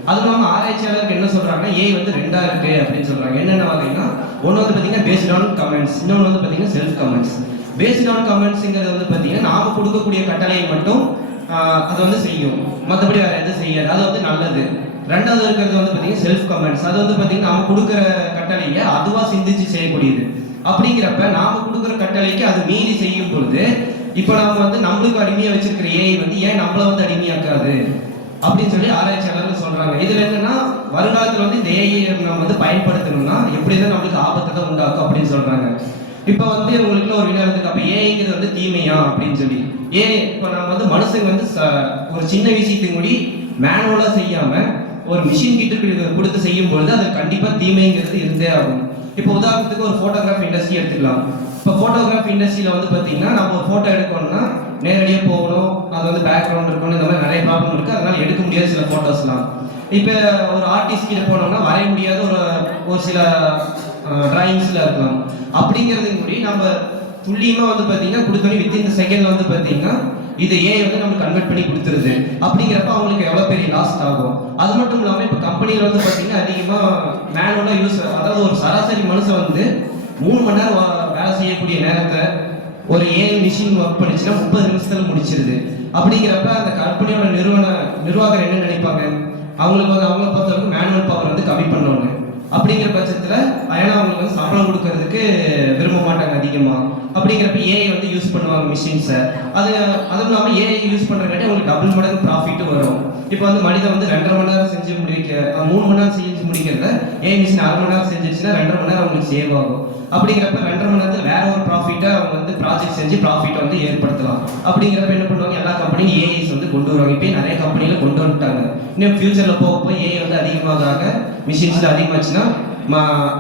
அதுவும் இல்லாமல் ஆராய்ச்சியாளருக்கு என்ன சொல்றாங்கன்னா, ஏஐ வந்து 2ஆ இருக்கு அப்படின்னு சொல்றாங்க. என்னென்ன வகைன்னா, ஒன்று வந்து பார்த்தீங்கன்னா பேஸ்ட் ஆன் கமெண்ட்ஸ், இன்னொன்று வந்து பார்த்தீங்கன்னா செல்ஃப் கமெண்ட்ஸ். பேஸ்ட் ஆன் கமெண்ட்ஸுங்கிறது வந்து பார்த்தீங்கன்னா நாம கொடுக்கக்கூடிய கட்டளையை மட்டும் அது வந்து செய்யும், மற்றபடி வேற எதுவும் செய்யாது, அது வந்து நல்லது. ரெண்டாவது இருக்கிறது வந்து பார்த்தீங்கன்னா செல்ஃப் கமெண்ட்ஸ், அது வந்து பார்த்தீங்கன்னா நாம கொடுக்குற கட்டளையை அதுவா சிந்திச்சு செய்யக்கூடியது. அப்படிங்கிறப்ப நாம கொடுக்குற கட்டளைக்கு அது மீறி செய்யும் பொழுது இப்போ நாம வந்து நம்மளுக்கு அடிமையா வச்சிருக்கிற ஏஐ வந்து ஏன் நம்மள வந்து அடிமையாக்காது அப்படின்னு சொல்லி ஆராய்ச்சியாளர்கள் சொல்றாங்க. இதுல என்னன்னா, வருங்காலத்துல வந்து இந்த ஏஐ நம்ம வந்து பயன்படுத்தணும்னா எப்படிதான் நம்மளுக்கு ஆபத்தை தான் உண்டாக்கும் அப்படின்னு சொல்றாங்க. இப்போ வந்து உங்களுக்கு ஒரு வினா இருக்கு, அப்ப ஏஐங்கிறது வந்து தீமையா அப்படின்னு சொல்லி. இப்போ நம்ம வந்து மனுஷங்க வந்து ஒரு சின்ன விஷயத்துக்கு முடி மேனுவலா செய்யாம ஒரு மிஷின் கிட்ட கொடுத்து செய்யும் பொழுது அது கண்டிப்பா தீமைங்கிறது இருந்தே ஆகும். இப்போ உதாரணத்துக்கு ஒரு போட்டோகிராஃபி இண்டஸ்ட்ரி எடுத்துக்கலாம். இப்போ போட்டோகிராஃபி இண்டஸ்ட்ரியில வந்து பார்த்தீங்கன்னா நம்ம ஒரு போட்டோ எடுக்கணும்னா நேரடியாக போகணும், அது வந்து பேக்ரவுண்ட் இருக்கணும், இந்த மாதிரி நிறைய ப்ராப்ளம் இருக்கு, அதனால எடுக்க முடியாது சில போட்டோஸ்லாம். இப்போ ஒரு ஆர்டிஸ்ட் கிட்ட போனோம்னா வரைய முடியாத ஒரு சில டிராயிங்ஸ்ல இருக்கலாம். அப்படிங்கிறதுக்கு முடி நம்ம துல்லியமா வந்து பார்த்தீங்கன்னா கொடுத்தோன்னே வித்தின் செகண்ட்ல வந்து பார்த்தீங்கன்னா இது ஏஐ வந்து நம்ம கன்வெர்ட் பண்ணி கொடுத்துருது. அப்படிங்கிறப்ப அவங்களுக்கு எவ்வளோ பெரிய லாஸ் ஆகும். அது மட்டும் இல்லாமல் இப்போ கம்பெனியில் வந்து பார்த்தீங்கன்னா அதிகமாக மேனுவலாக யூஸ், அதாவது ஒரு சராசரி மனுஷன் வந்து 3 மணி நேரம் வேலை செய்யக்கூடிய நேரத்தை ஒரு ஏஐ மிஷின் ஒர்க் பண்ணிச்சுன்னா 30 நிமிஷத்துல முடிச்சிருது. அப்படிங்கிறப்ப அந்த கம்பெனியோட நிர்வாகர் என்ன நினைப்பாங்க, அவங்களுக்கு வந்து அவங்கள பொறுத்தவரைக்கும் மேனுவல் பவர் வந்து கம்மி பண்ணுவாங்க. அப்படிங்கிற பட்சத்தில் ஏன்னா அவங்களுக்கு வந்து சம்பளம் கொடுக்கறதுக்கு விரும்ப மாட்டாங்க அதிகமாக. அப்படிங்கிறப்ப ஏஐ வந்து யூஸ் பண்ணுவாங்க மிஷின்ஸை. அதுவும் இல்லாமல் ஏஐ யூஸ் பண்ணுறதுக்காட்டி அவங்களுக்கு டபுள் மடங்கு ப்ராஃபிட்டும் வரும். இப்போ வந்து மனிதன் வந்து 2.5 மணி நேரம் செஞ்சு முடிக்க 3 மணி நேரம் செஞ்சு முடிக்கிறத ஏஐ மிஷின் 1/2 மணி நேரம் செஞ்சிச்சுன்னா 2.5 மணி நேரம் அவங்களுக்கு சேவ் ஆகும். அப்படிங்கிறப்ப 2.5 மணி நேரத்தில் வேற ஒரு ப்ராஃபிட்டை அவங்க வந்து ப்ராஜெக்ட் செஞ்சு ப்ராஃபிட்டை வந்து ஏற்படுத்தலாம். அப்படிங்கிறப்ப என்ன பண்ணுவாங்க, எல்லா கம்பெனியும் ஏஐஸ் வந்து கொண்டு வருவாங்க. இப்போ நிறைய கம்பெனியில் கொண்டு வந்துட்டாங்க. இன்னும் ஃபியூச்சரில் போக ஏஐ வந்து அதிகமாக மிஷின்ஸில் அதிகமாச்சுன்னா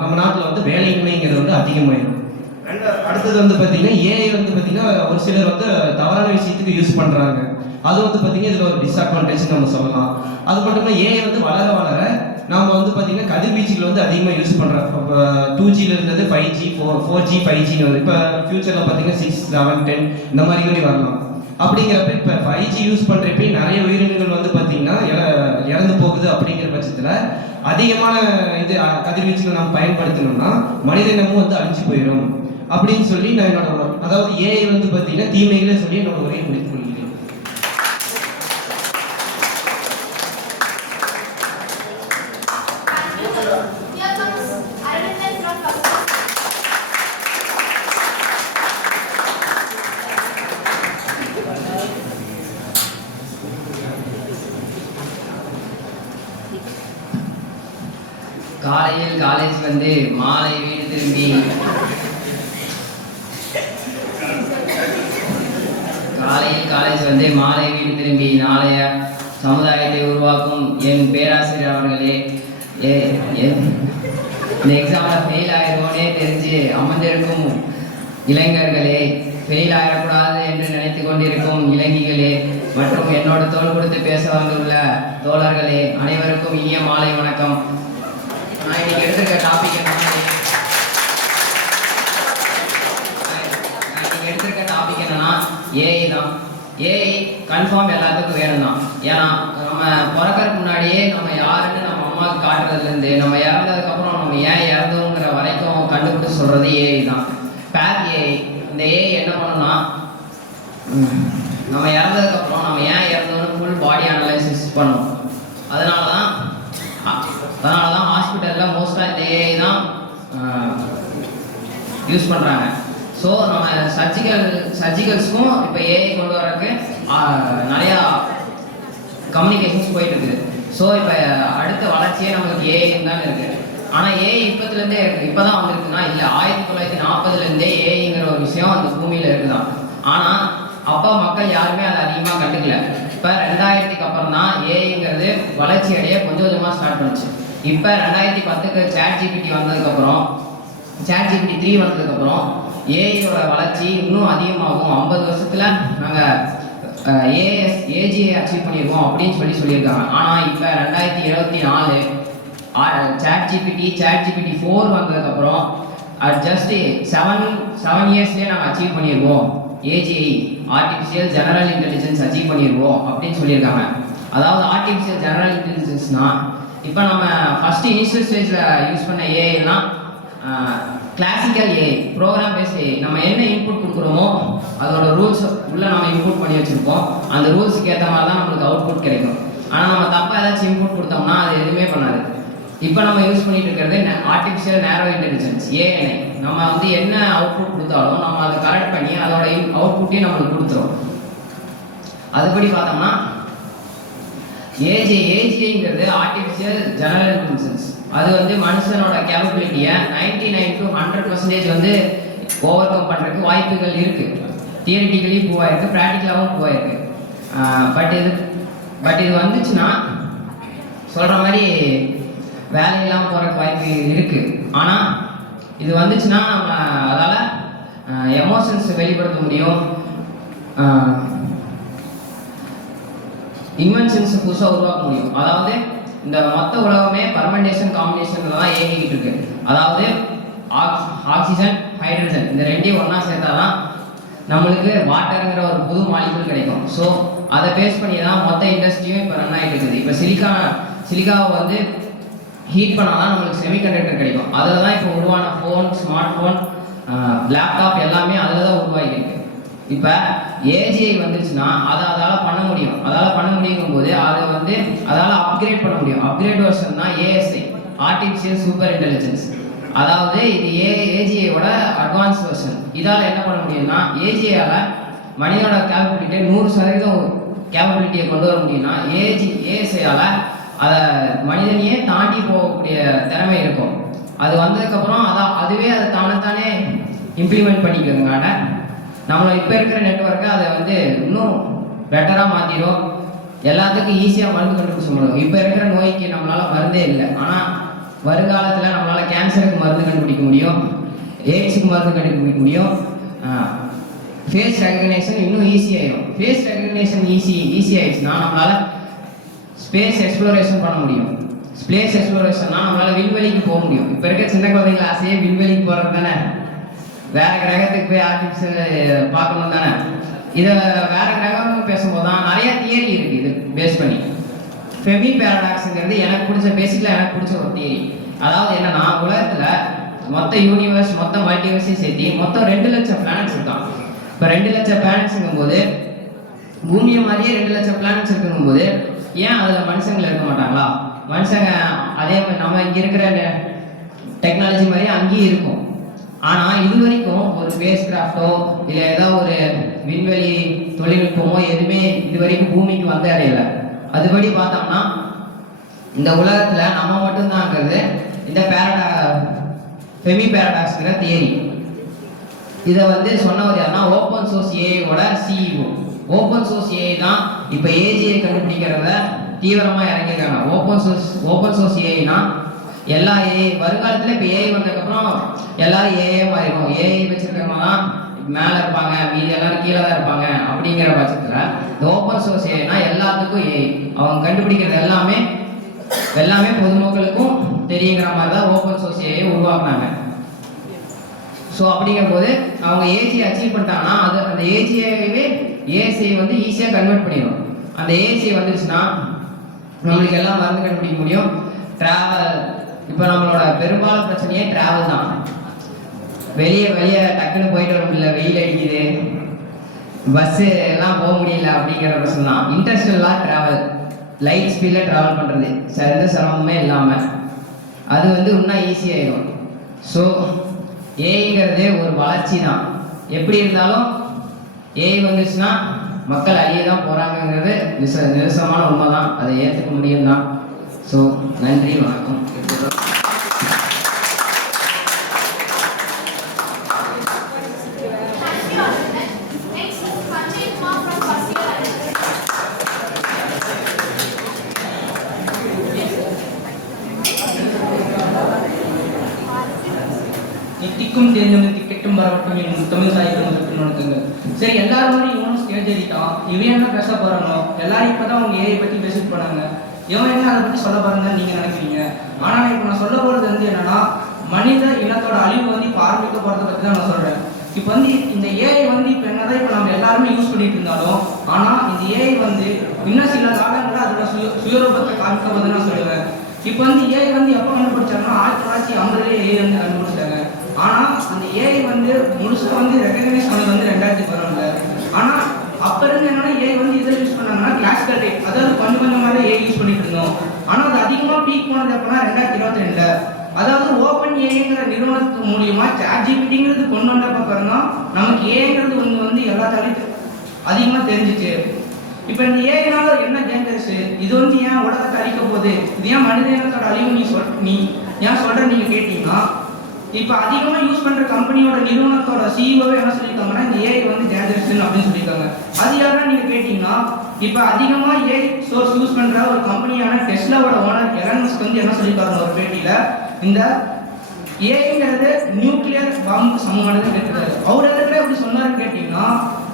நம்ம நாட்டில் வந்து வேலையின்மைங்கிறது வந்து அதிகமாயிடும். அடுத்தது வந்து பார்த்தீங்கன்னா ஏஐ வந்து பார்த்தீங்கன்னா ஒரு சிலர் வந்து தவறான விஷயத்துக்கு யூஸ் பண்ணுறாங்க. அது வந்து பார்த்தீங்கன்னா இதில் ஒரு டிஸ்அட்வான்டேஜ் நம்ம சொல்லலாம். அது மட்டும் இல்லை ஏஐ வந்து வளர வளர நாம் வந்து பார்த்தீங்கன்னா கதிர்வீச்சுகள் வந்து அதிகமாக யூஸ் பண்ணுறோம். இப்போ 2G இருந்தது 5G 4G 5G வருது. இப்போ ஃபியூச்சரில் பார்த்தீங்கன்னா 6, 7, 10 இந்த மாதிரி கூட வரலாம். அப்படிங்கிறப்ப இப்போ 5G யூஸ் பண்ணுறப்ப நிறைய உயிரினங்கள் வந்து பார்த்தீங்கன்னா இறந்து போகுது. அப்படிங்கிற பட்சத்தில் அதிகமான இது கதிர்வீச்சுகளை நாம் பயன்படுத்தணும்னா மனித இனமும் வந்து அழிஞ்சு போயிடும் அப்படின்னு சொல்லி நான் என்னோட அதாவது ஏஐ வந்து பார்த்தீங்கன்னா தீமைகளே சொல்லி என்னோட உரையை முடித்துக் கொள்கிறேன். Here comes Aravindan from first class. காலையில் காலேஜ் வந்து மாலை வீடு திரும்பி நாளைய சமுதாயத்தை உருவாக்கும் என் பேராசிரியர் அவர்களே, இந்த எக்ஸாமில் ஃபெயில் ஆகிடுவோனே தெரிஞ்சு அமர்ந்திருக்கும் இளைஞர்களே, ஃபெயில் ஆகிடக்கூடாது என்று நினைத்து கொண்டிருக்கும் இளைஞர்களே மற்றும் என்னோட தோள் கொடுத்து பேச வந்துள்ள தோழர்களே, அனைவருக்கும் இனிய மாலை வணக்கம். நான் இன்னைக்கு எடுத்துருக்க டாபிக் என்னன்னா ஏஐ தான். ஏஐ கன்ஃபார்ம் எல்லாத்துக்கும் வேணும் தான். ஏன்னா நம்ம பிறக்கறதுக்கு முன்னாடியே நம்ம யாருன்னு நம்ம அம்மாவுக்கு காட்டுறதுலேருந்து நம்ம இறந்ததுக்கப்புறம் நம்ம ஏன் இறந்தோங்கிற வரைக்கும் கண்டுபிடிச்சு சொல்கிறது ஏஐ தான். Back AI. இந்த ஏஐ என்ன பண்ணுன்னா நம்ம இறந்ததுக்கப்புறம் நம்ம ஏன் இறந்தோன்னு ஃபுல் பாடி அனலைசிஸ் பண்ணும். அதனால தான் ஹாஸ்பிட்டலில் மோஸ்ட்டாக இந்த ஏஐ தான் யூஸ் பண்ணுறாங்க. ஸோ நம்ம சர்ஜிக்கல்ஸ்க்கும் இப்போ ஏஐ கொண்டு வரக்கு நிறையா கம்யூனிகேஷன்ஸ் போயிட்டு இருக்குது. ஸோ இப்போ அடுத்த வளர்ச்சியே நம்மளுக்கு ஏஐன்னு தான் இருக்குது. ஆனால் ஏஐ இப்போதுலேருந்தே இருக்குது. இப்போ தான் வந்திருக்குன்னா இல்லை, 1940 ஏஐங்கிற ஒரு விஷயம் அந்த பூமியில் இருக்குதான். ஆனால் அப்போ மக்கள் யாருமே அதை அதிகமாக கண்டுக்கல. இப்போ 2000க்கு அப்புறம் தான் ஏஐங்கிறது வளர்ச்சி அடைய கொஞ்சம் கொஞ்சமாக ஸ்டார்ட் பண்ணுச்சு. இப்போ 2010க்கு ChatGPT வந்ததுக்கப்புறம், ChatGPT 3 வந்ததுக்கப்புறம் ஏஐயோட வளர்ச்சி இன்னும் அதிகமாகும். 50 வருஷத்தில் நாங்கள் ஏஜிஐ அச்சீவ் பண்ணியிருக்கோம் அப்படின்னு சொல்லியிருக்காங்க. ஆனால் இப்போ 2024 ChatGPT 4 வந்ததுக்கப்புறம் ஜஸ்ட் 7 இயர்ஸ்லேயே நாங்கள் அச்சீவ் பண்ணியிருக்கோம். AgI artificial general intelligence achieve பண்ணிடுவோம் அப்படின்னு சொல்லியிருக்காங்க. அதாவது ஆர்டிஃபிஷியல் ஜெனரல் இன்டெலிஜென்ஸ்னால் இப்போ நம்ம ஃபஸ்ட்டு இனிஷியல் ஸ்டேஜில் யூஸ் பண்ண ஏஐலாம் classical AI, program based AI. நம்ம என்ன இன்புட் கொடுக்குறோமோ அதோட ரூல்ஸ் உள்ளே நம்ம இன்புட் பண்ணி வச்சுருப்போம். அந்த ரூல்ஸுக்கு ஏற்ற மாதிரி தான் நம்மளுக்கு அவுட்புட் கிடைக்கும். ஆனால் நம்ம தப்பாக ஏதாச்சும் இன்புட் கொடுத்தோம்னா அது எதுவுமே பண்ணாது. இப்போ நம்ம யூஸ் பண்ணிட்டு இருக்கிறது ஆர்டிஃபிஷியல் நேரோ இன்டெலிஜென்ஸ், ஏஐ. நம்ம வந்து என்ன அவுட்புட் கொடுத்தாலும் நம்ம அதை கரெக்ட் பண்ணி அதோட அவுட்புட்டையும் நம்மளுக்கு கொடுத்துரும். அதுபடி பார்த்தோம்னா ஏஜிஐங்கிறது ஆர்டிஃபிஷியல் ஜெனரல் இன்டெலிஜென்ஸ். அது வந்து மனுஷனோட கேப்பபிலிட்டியை 99 to 100% வந்து ஓவர் கம் பண்ணுறதுக்கு வாய்ப்புகள் இருக்குது. தியரிட்டிக்கலி ப்ரூவ் ஆயிருக்கு, ப்ராக்டிக்கலாகவும் ப்ரூவ் ஆயிருக்கு. பட் இது வந்துச்சுன்னா சொல்கிற மாதிரி வேலையெல்லாம் போகிறக்கு வாய்ப்பு இருக்குது. ஆனால் இது வந்துச்சுன்னா நம்ம அதால் எமோஷன்ஸ் வெளிப்படுத்த முடியும், இன்வென்ஷன்ஸ் புதுசாக உருவாக்க முடியும். அதாவது இந்த மொத்த உலகமே பர்மெண்டேஷன் காம்பினேஷனில் தான் இயங்கிக்கிட்டு இருக்கு. அதாவது ஆக்சிஜன், ஹைட்ரஜன் இந்த ரெண்டையும் ஒன்றா சேர்த்தா தான் நம்மளுக்கு வாட்டருங்கிற ஒரு புது மாலிகுல் கிடைக்கும். ஸோ அதை பேஸ் பண்ணி தான் மொத்த இண்டஸ்ட்ரியும் இப்போ ரன் ஆகிட்டு இருக்குது. இப்போ சிலிக்காவை வந்து ஹீட் பண்ணால் தான் நம்மளுக்கு செமிகண்டக்டர் கிடைக்கும். அதில் தான் இப்போ உருவான ஃபோன், ஸ்மார்ட் ஃபோன், லேப்டாப் எல்லாமே அதில் தான் உருவாகிருக்கு. இப்போ ஏஜிஐ வந்துச்சுன்னா அதால் பண்ண முடியும். அதால் பண்ண முடியுங்கும்போது அதால் அப்கிரேட் பண்ண முடியும். அப்கிரேட் வெர்ஷன் தான் ஏஎஸ்ஐ, ஆர்டிஃபிஷியல் சூப்பர் இன்டெலிஜென்ஸ். அதாவது இது ஏஜிஐயோட அட்வான்ஸ் வெர்ஷன். இதால் என்ன பண்ண முடியும்னா ஏஜிஐயால் மனிதனோட கேப்பபிலிட்டி 100% கேப்பபிலிட்டியை கொண்டு வர முடியும்னா ஏஎஸ்ஐயால் அதை மனிதனையே தாண்டி போகக்கூடிய திறமை இருக்கும். அது வந்ததுக்கப்புறம் அதுவே அதை தானே இம்ப்ளிமெண்ட் பண்ணிக்கிறதுனால நம்மளை இப்போ இருக்கிற நெட்வொர்க்கை அதை வந்து இன்னும் பெட்டராக மாற்றிடும். எல்லாத்துக்கும் ஈஸியாக மருந்து கண்டுபிடிச்ச முடியும். இப்போ இருக்கிற நோய்க்கு நம்மளால் மருந்தே இல்லை. ஆனால் வருங்காலத்தில் நம்மளால் கேன்சருக்கு மருந்து கண்டுபிடிக்க முடியும், எய்ட்ஸுக்கு மருந்து கண்டுபிடிக்க முடியும். ஃபேஸ் ரெகக்னேஷன் இன்னும் ஈஸியாகிடும். ஃபேஸ் ரெகக்னேஷன் ஈஸி ஆகிடுச்சுன்னா நம்மளால் ஸ்பேஸ் எக்ஸ்ப்ளோரேஷன் பண்ண முடியும். ஸ்பேஸ் எக்ஸ்ப்ளோரேஷன்னா நம்மளால் விண்வெளிக்கு போக முடியும். இப்போ இருக்க சின்ன குழந்தைங்க ஆசையே விண்வெளிக்கு போகிறது தானே, வேறு கிரகத்துக்கு போய் ஆர்டிஃபிஷியல் பார்க்கணும் தானே. இதை வேறு கிரகம்னு பேசும்போது தான் நிறைய தியரி இருக்குது. இது பேஸ் பண்ணி ஃபெமி பேரடாக்ஸுங்கிறது எனக்கு பிடிச்ச ஒரு தியரி. அதாவது என்னன்னா, உலகத்தில் மொத்த யூனிவர்ஸ் மொத்த மல்டிவர்ஸையும் சேர்த்து மொத்தம் 2 லட்சம் பிளானட்ஸ் இருக்கான். இப்போ 2 லட்சம் பிளானட்ஸுங்கும் போது பூமியை மாதிரியே 2 லட்சம் பிளானட்ஸ் இருக்குங்கும் போது ஏன் அதில் மனுஷங்கள் இருக்க மாட்டாங்களா? மனுஷங்க அதே மாதிரி நம்ம இங்கே இருக்கிற டெக்னாலஜி மாதிரி அங்கேயும் இருக்கும். ஆனால் இது வரைக்கும் ஒரு ஸ்பேஸ் கிராஃப்டோ இல்லை ஏதோ ஒரு விண்வெளி தொழில்நுட்பமோ எதுவுமே இது வரைக்கும் பூமிக்கு வந்து அடையலை. அதுபடி பார்த்தோம்னா இந்த உலகத்தில் நம்ம மட்டும்தாங்கிறது இந்த ஃபெமி பேரடாக்ஸ்ங்கிற தியரி. இதை வந்து சொன்னவர் யாருன்னா ஓப்பன் சோர்ஸ் ஏஐயோட சிஇஓ. ஓப்பன் சோர்ஸ் ஏஐ தான் இப்போ ஏஜியை கண்டுபிடிக்கிறத தீவிரமாக இறங்கியிருக்காங்க. ஓப்பன் சோர்ஸ் ஏஐனா எல்லா ஏஐ வருங்காலத்தில் இப்போ ஏஐ வந்ததுக்கப்புறம் எல்லாரும் ஏஐ மாறிடும். ஏஐ வச்சிருக்கவங்க தான் மேலே இருப்பாங்க, மீதி எல்லாரும் கீழே தான் இருப்பாங்க. அப்படிங்கிற பட்சத்தில் இந்த ஓப்பன் சோர்ஸ் ஏஐனா எல்லாத்துக்கும் ஏஐ அவங்க கண்டுபிடிக்கிறது எல்லாமே பொதுமக்களுக்கும் தெரியுங்கிற மாதிரி தான் ஓப்பன் சோர்ஸ் ஏஐ உருவாக்குனாங்க. ஸோ அப்படிங்கும்போது அவங்க ஏஜியை அச்சீவ் பண்ணிட்டாங்கன்னா அந்த ஏஜியாகவே ஏசியை வந்து ஈஸியாக கன்வெர்ட் பண்ணிடும். அந்த ஏசி வந்துருச்சுன்னா நம்மளுக்கு எல்லாம் மருந்து கண்டுபிடிக்க முடியும். ட்ராவல் இப்போ நம்மளோட பெரும்பாலும் பிரச்சனையே ட்ராவல் தான். வெளியே டக்குன்னு போயிட்டு வர முடியல, வெயில் அடிக்குது, பஸ்ஸு எல்லாம் போக முடியல அப்படிங்கிற பிரச்சனை தான். இன்டர்ஸ்டெல்லாம் ட்ராவல், லைட் ஸ்பீடில் ட்ராவல் பண்ணுறது எந்த சிரமமே இல்லாமல் அது வந்து இன்னும் ஈஸியாகிடும். ஸோ ஏஐங்கிறது ஒரு வளர்ச்சி தான். எப்படி இருந்தாலும் ஏஐ வந்துச்சுன்னா மக்கள் அழிய தான் போகிறாங்கங்கிறது நிரசமான உண்மை தான். அதை ஏற்றுக்க முடியும் தான். ஸோ நன்றி, வணக்கம். நித்திக்கும் தேர்ந்தது திக்கெட்டும் வரட்டும் என் தமிழ் சாய்ப்பு நடத்துங்கள். சரி, எல்லாரும் இவனும் ஸ்டேஜ் ஏறிட்டான், இவன் என்ன பேச போறானோ, எல்லாரும் இப்பதான் அவங்க ஏஐ பத்தி பேசிட்டு போனாங்க, இவன் என்ன அதை பத்தி சொல்ல போறாங்கன்னு நீங்க நினைக்கிறீங்க. ஆனா இப்ப நான் சொல்ல போறது வந்து என்னன்னா, மனித இனத்தோட அழிவு வந்து இப்ப ஆரம்பிக்க போறதை பத்தி தான் நான் சொல்றேன். இப்ப வந்து இந்த ஏஐ வந்து இப்ப என்னதான் இப்ப நம்ம எல்லாருமே யூஸ் பண்ணிட்டு இருந்தாலும், ஆனா இந்த ஏஐ வந்து இன்னும் சில காலங்களில் அதோட சுயரூபத்தை காமிக்க போது நான் சொல்லுவேன். இப்ப வந்து ஏஐ வந்து எப்ப கண்டுபிடிச்சாங்கன்னா 1950 ஏஐ வந்து கண்டுபிடிச்சாங்க. ஆனா அந்த ஏஐ வந்து முழுசா வந்து ரெகக்னைஸ் பண்ணது வந்து 2011. ஆனா அப்ப இருந்து என்னன்னா ஏஐ வந்து இதில் யூஸ் பண்ணாங்கன்னா கிளாசிக்கல் டைப், அதாவது கொஞ்சமாக ஏஐ யூஸ் பண்ணிட்டு இருந்தோம். ஆனா அது அதிகமா பீக் போனது எப்பன்னா 2022. அதாவது ஓப்பன் ஏஐங்கிற நிறுவனத்துக்கு மூலியமா ChatGPTங்கிறது கொண்டு வந்த பக்கம் தான் நமக்கு ஏஐங்கிறது வந்து எல்லாத்தாலையும் அதிகமா தெரிஞ்சிச்சு. இப்ப இந்த ஏஐனால என்ன டேஞ்சர்ஸ், இது வந்து ஏன் உலகத்தை அழிக்க போகுது, இது ஏன் மனித இனத்தோட அழிவு நீ ஏன் சொல்ற நீங்க கேட்டீங்கன்னா, இப்ப அதிகமா யூஸ் பண்ற கம்பெனியோட நிறுவனத்தோட சிஇஓவே என்ன சொல்லியிருக்காங்கன்னா இந்த ஏஐ வந்து டேஞ்சரஸ் அப்படின்னு சொல்லியிருக்காங்க. அது யாரா நீங்க கேட்டீங்கன்னா, இப்ப அதிகமா ஏஐ சோர்ஸ் யூஸ் பண்ற ஒரு கம்பெனியான டெஸ்லாவோட ஓனர் எலன் மஸ்க் வந்து என்ன சொல்லியிருக்காங்க ஒரு பேட்டியில, இந்த ஏஐங்கிறது நியூக்ளியர் பாம்புக்கு சமமானதுன்னு கேட்டுருக்காரு. அவர் எதுக்கு அப்படி சொன்னாருன்னு கேட்டீங்கன்னா,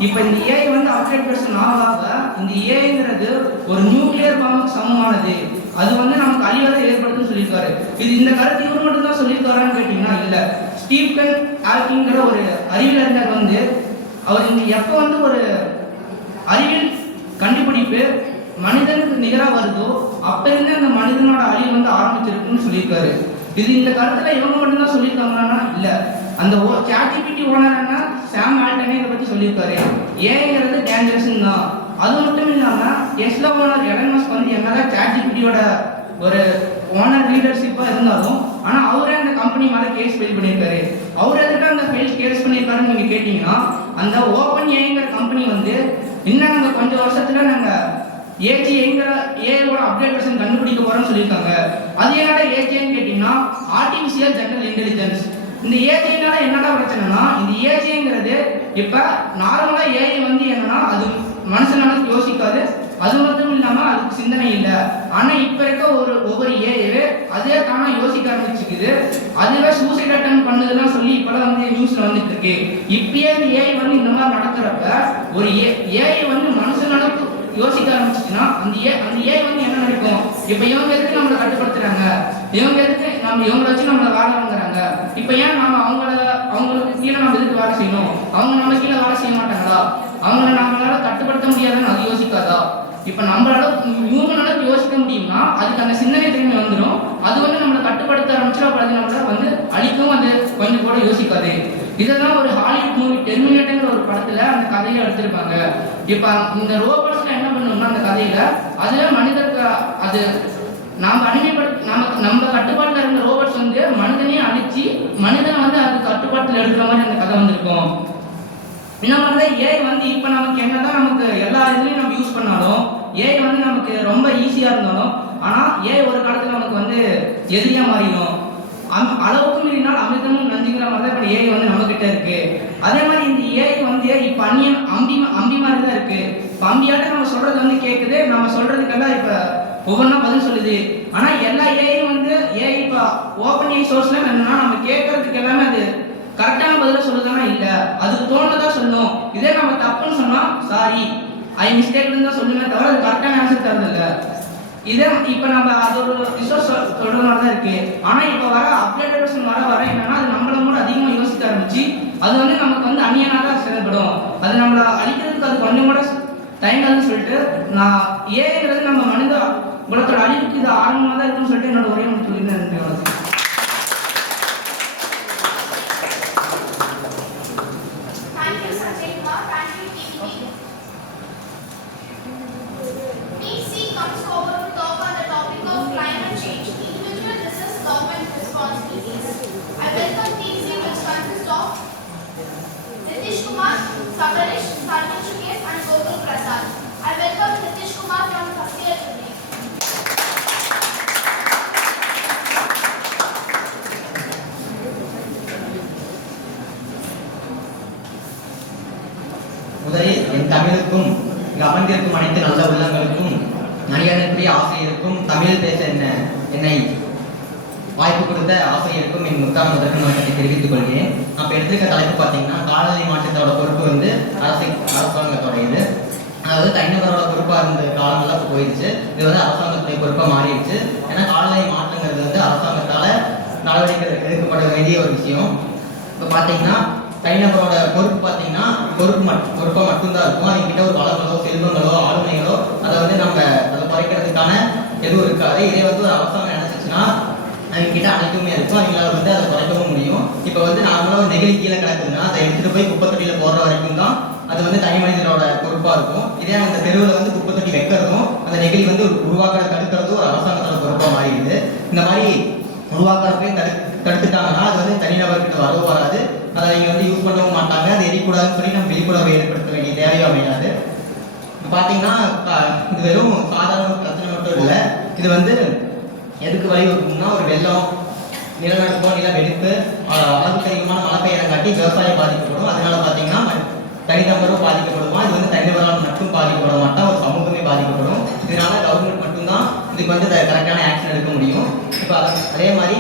இப்ப இந்த ஏஐ வந்து அப்டேட் வெர்ஷன் ஆக இந்த ஏஐங்கிறது ஒரு நியூக்ளியர் பாம்புக்கு சமமானது, அது வந்து நமக்கு அழிவதை ஏற்படுத்தும் சொல்லியிருக்காரு. இது இந்த கருத்து இவர் மட்டும் தான் சொல்லியிருக்காரான்னு கேட்டீங்கன்னா இல்ல. ஸ்டீஃபன் ஹாக்கிங்கிற ஒரு அறிவியலறிஞர் வந்து அவர் இந்த எப்போ வந்து ஒரு அறிவியல் கண்டுபிடிப்பு மனிதனுக்கு நிகராக வருதோ அப்ப இருந்து அந்த மனிதனோட அழிவு வந்து ஆரம்பிச்சிருக்குன்னு சொல்லியிருக்காரு. இது இந்த கருத்துல இவங்க மட்டும்தான் சொல்லியிருக்காங்கன்னா இல்ல, அந்த ChatGPT ஓனரான சாம் ஆல்டனே இதை பத்தி சொல்லியிருக்காரு. ஏஐங்கிறது டேஞ்சரஸ் தான். அது மட்டும் இல்லாம டெஸ்லா ஓனர் எலன் மஸ்க் வந்து என்னதான் ChatGPTயோட ஒரு ஓனர் லீடர்ஷிப்பா இருந்தாலும், ஆனா அவரே அந்த கம்பெனி மேல கேஸ் ஃபைல் பண்ணியிருக்காரு. அவர் எதுக்கு அந்த ஃபைல் கேஸ் பண்ணியிருக்காருன்னு நீங்க கேட்டீங்கன்னா, அந்த ஓப்பன் ஏஐங்கிற கம்பெனி வந்து இன்னும் நாங்கள் கொஞ்சம் வருஷத்துல நாங்கள் ஏஜிஐங்கிற ஏஐயோட அப்டேட் வெர்ஷன் கண்டுபிடிக்க போறோம்னு சொல்லியிருக்காங்க. அது என்னடா ஏஜிஐன்னு கேட்டீங்கன்னா ஆர்டிஃபிஷியல் ஜெனரல் இன்டெலிஜென்ஸ். இந்த ஏஜிஐனால என்னடா பிரச்சனைனா, இந்த ஏஜிஐங்கிறது இப்ப நார்மலா ஏஐ வந்து என்னன்னா அது மனுஷனால யோசிக்காது, அது மட்டும் இல்லாம அதுக்கு சிந்தனை இல்லை. ஆனா இப்ப இருக்க ஒவ்வொரு ஏஐ அதே தானா யோசிக்க ஆரம்பிச்சுக்குது. அதுவே சூசைட் அட்டன் பண்ணுதுலாம் சொல்லி இப்பெல்லாம் வந்து நியூஸ்ல வந்துட்டு இருக்கு. இப்பயே இந்த ஏஐ வந்து இந்த மாதிரி நடக்கிறப்ப ஒரு ஏஐ வந்து மனுஷனால யோசிக்க ஆரம்பிச்சுச்சுன்னா அந்த ஏஐ வந்து என்ன நினைக்கும், இப்ப இவங்க எதுக்கு நம்மளை கட்டுப்படுத்துறாங்க, இவங்க எதுக்கு இவங்களை வச்சு நம்மளை வேலை வாங்குறாங்க, இப்ப ஏன் நம்ம அவங்களுக்கு கீழே நம்ம எதுக்கு வேலை செய்யணும், அவங்க நம்ம கீழே வேலை செய்ய மாட்டாங்களா, அவங்கள நம்மளால கட்டுப்படுத்த முடியாதுன்னு அது யோசிக்காதா? இப்ப நம்மளால ஹியூமனால யோசிக்க முடியும்னா அதுக்கு அந்த சிந்தனை திறமை வந்துடும். அது வந்து நம்மளை கட்டுப்படுத்த ஆரம்பிச்சு அப்ப அது நம்மள வந்து அழிக்கவும் அது கொஞ்சம் கூட யோசிக்காது. இதெல்லாம் ஒரு ஹாலிவுட் மூவி டெர்மினேட்டர்ங்கிற ஒரு படத்துல அந்த கதையில எடுத்திருப்பாங்க. இப்ப இந்த ரோபோட்ஸ்ல என்ன பண்ணணும்னா அந்த கதையில அதுல மனிதருக்கு அது நம்ம கட்டுப்பாட்டுல இருந்த ரோபோட்ஸ் வந்து மனிதனையும் அழிச்சு மனிதனை வந்து அது கட்டுப்பாட்டுல எடுக்கிற மாதிரி அந்த கதை வந்திருக்கும். இந்த மாதிரிதான் ஏஐ வந்து இப்ப நமக்கு என்னதான் நமக்கு எல்லா இதுலயும் நம்ம யூஸ் பண்ணாலும் ஏஐ வந்து நமக்கு ரொம்ப ஈஸியா இருந்தாலும் ஆனா ஏஐ ஒரு காலத்துல நமக்கு வந்து எதிரியா மாறிடும். அளவுக்கு மீறினால் அமிர்தமும் நஞ்சுங்கிற மாதிரி தான் இப்ப ஏஐ வந்து நம்ம கிட்ட இருக்கு. அதே மாதிரி இந்த ஏஐ வந்து இப்ப அம்பி மாதிரி தான் இருக்கு. இப்ப அம்பியாட்ட நம்ம சொல்றது வந்து கேக்குது, நம்ம சொல்றதுக்கெல்லாம் இப்ப ஒவ்வொன்றா பதில் சொல்லுது. ஆனா எல்லா ஏஐயும் வந்து ஏஐ இப்ப ஓப்பன் ஏஐ சோர்ஸ்ல என்னன்னா நம்ம கேட்கறதுக்கு எல்லாமே அது கரெக்டான பதில சொல்லுதானா இல்ல, அதுக்கு தோணுதா சொல்லணும். இதே நம்ம தப்புன்னு சொன்னா சாரி ஐ மிஸ்டேக்னு தான் சொல்லுமே தவிர அது கரெக்டான ஆன்சர் தரது இல்ல. இதே இப்ப நம்ம அது ஒரு ரிசோர்ஸ் சொல்ற மாதிரி தான் இருக்கு. ஆனா இப்ப வர அப்டேட்டட் வெர்ஷன் வர என்னன்னா அது நம்மள கூட அதிகமா யோசிக்க ஆரம்பிச்சு அது வந்து நமக்கு வந்து அந்நியனா தான் செயல்படும். அது நம்மள அழிக்கிறதுக்கு அது கொஞ்சம் கூட தயங்காதுன்னு சொல்லிட்டு நான் ஏங்கிறது நம்ம மனித குலத்தோட அழிவுக்கு இது ஆரம்பமா தான் இருக்குன்னு சொல்லிட்டு என்னோட ஒரே மட்டும் சொல்லியிருந்தேன். Comes forward to talk on the topic of climate change, individual versus government responsibilities. I welcome TC, which consists of Nitish Kumar, Sabarish, Sarvan Shukesh and Gokul Prasad. I welcome Nitish Kumar from first year today. முதலில் என் தமிழுக்கும் இங்கு அமர்ந்திருக்கும் அனைத்து நல்ல உள்ளங்களுக்கும் மரியாதைக்குரிய ஆசிரியருக்கும் தமிழ் பேச என்னை வாய்ப்பு கொடுத்த ஆசிரியருக்கும் என் முத்தான முதற்கண் வணக்கத்தை தெரிவித்துக் கொள்கிறேன். நான் எடுத்துக்க தலைப்பு பார்த்தீங்கன்னா காலநிலை மாற்றத்தோட பொறுப்பு வந்து அரசாங்கத்தோடையது. அதாவது தனிநபரோட பொறுப்பாக இருந்த காலங்கள்லாம் இப்போ போயிடுச்சு. இது வந்து அரசாங்கத்துடைய பொறுப்பாக மாறிடுச்சு. ஏன்னா காலநிலை மாற்றங்கிறது வந்து அரசாங்கத்தால நடவடிக்கை எடுக்கப்பட வேண்டிய ஒரு விஷயம். இப்போ பார்த்தீங்கன்னா தனிநபரோட பொறுப்பு பார்த்தீங்கன்னா பொறுப்பாக மட்டும்தான் இருக்கும். அவங்ககிட்ட ஒரு வளங்களோ செல்வங்களோ ஆளுமைகளோ அதை வந்து நம்ம அதை குறைக்கிறதுக்கான எதுவும் இருக்காது. இதே வந்து ஒரு அரசாங்கம் நினைச்சிச்சுன்னா அவங்ககிட்ட அனைத்துமே இருக்கும், அவங்களால வந்து அதை குறைக்கவும் முடியும். இப்போ வந்து நார்மலாக ஒரு நெகிழி கீழே கிடக்குதுன்னா அதை எடுத்துகிட்டு போய் குப்பை தொட்டியில் போடுற வரைக்கும் தான் அது வந்து தனி மனிதனோட பொறுப்பாக இருக்கும். இதே அந்த தெருவில் வந்து குப்பை தொட்டி வைக்கிறதும் அந்த நெகிழி வந்து உருவாக்குறது தடுக்கிறதும் ஒரு அரசாங்கத்தோட பொறுப்பாக மாறிடுது. இந்த மாதிரி உருவாக்குறதையும் தடுத்துட்டாங்கன்னா அது வந்து தனிநபர்கிட்ட வரவும் வராது, அதை அவங்க வந்து யூஸ் பண்ணவும் மாட்டாங்க. அது எரிக்கூடாதுன்னு சொல்லி நம்ம விழிப்புணர்வை ஏற்படுத்த வேண்டிய தேவையோ அமையாது. பார்த்தீங்கன்னா இது வெறும் சாதாரண பிரச்சனை மட்டும் இல்லை, இது வந்து எதுக்கு வழிவகுக்கும்னா ஒரு வெள்ளம், நிலநடுக்கம், நிலவெடிப்பு, அளவுக்கு அதிகமான மழை பெய்யறங்காட்டி விவசாயம் பாதிக்கப்படும். அதனால பார்த்தீங்கன்னா தனிநபரும் பாதிக்கப்படுவான். இது வந்து தனிநபரால் மட்டும் பாதிக்கப்பட மாட்டான், ஒரு சமூகமே பாதிக்கப்படும். இதனால கவர்மெண்ட் மட்டும்தான் இதுக்கு வந்து கரெக்டான ஆக்ஷன் எடுக்க முடியும். இப்போ அதே மாதிரி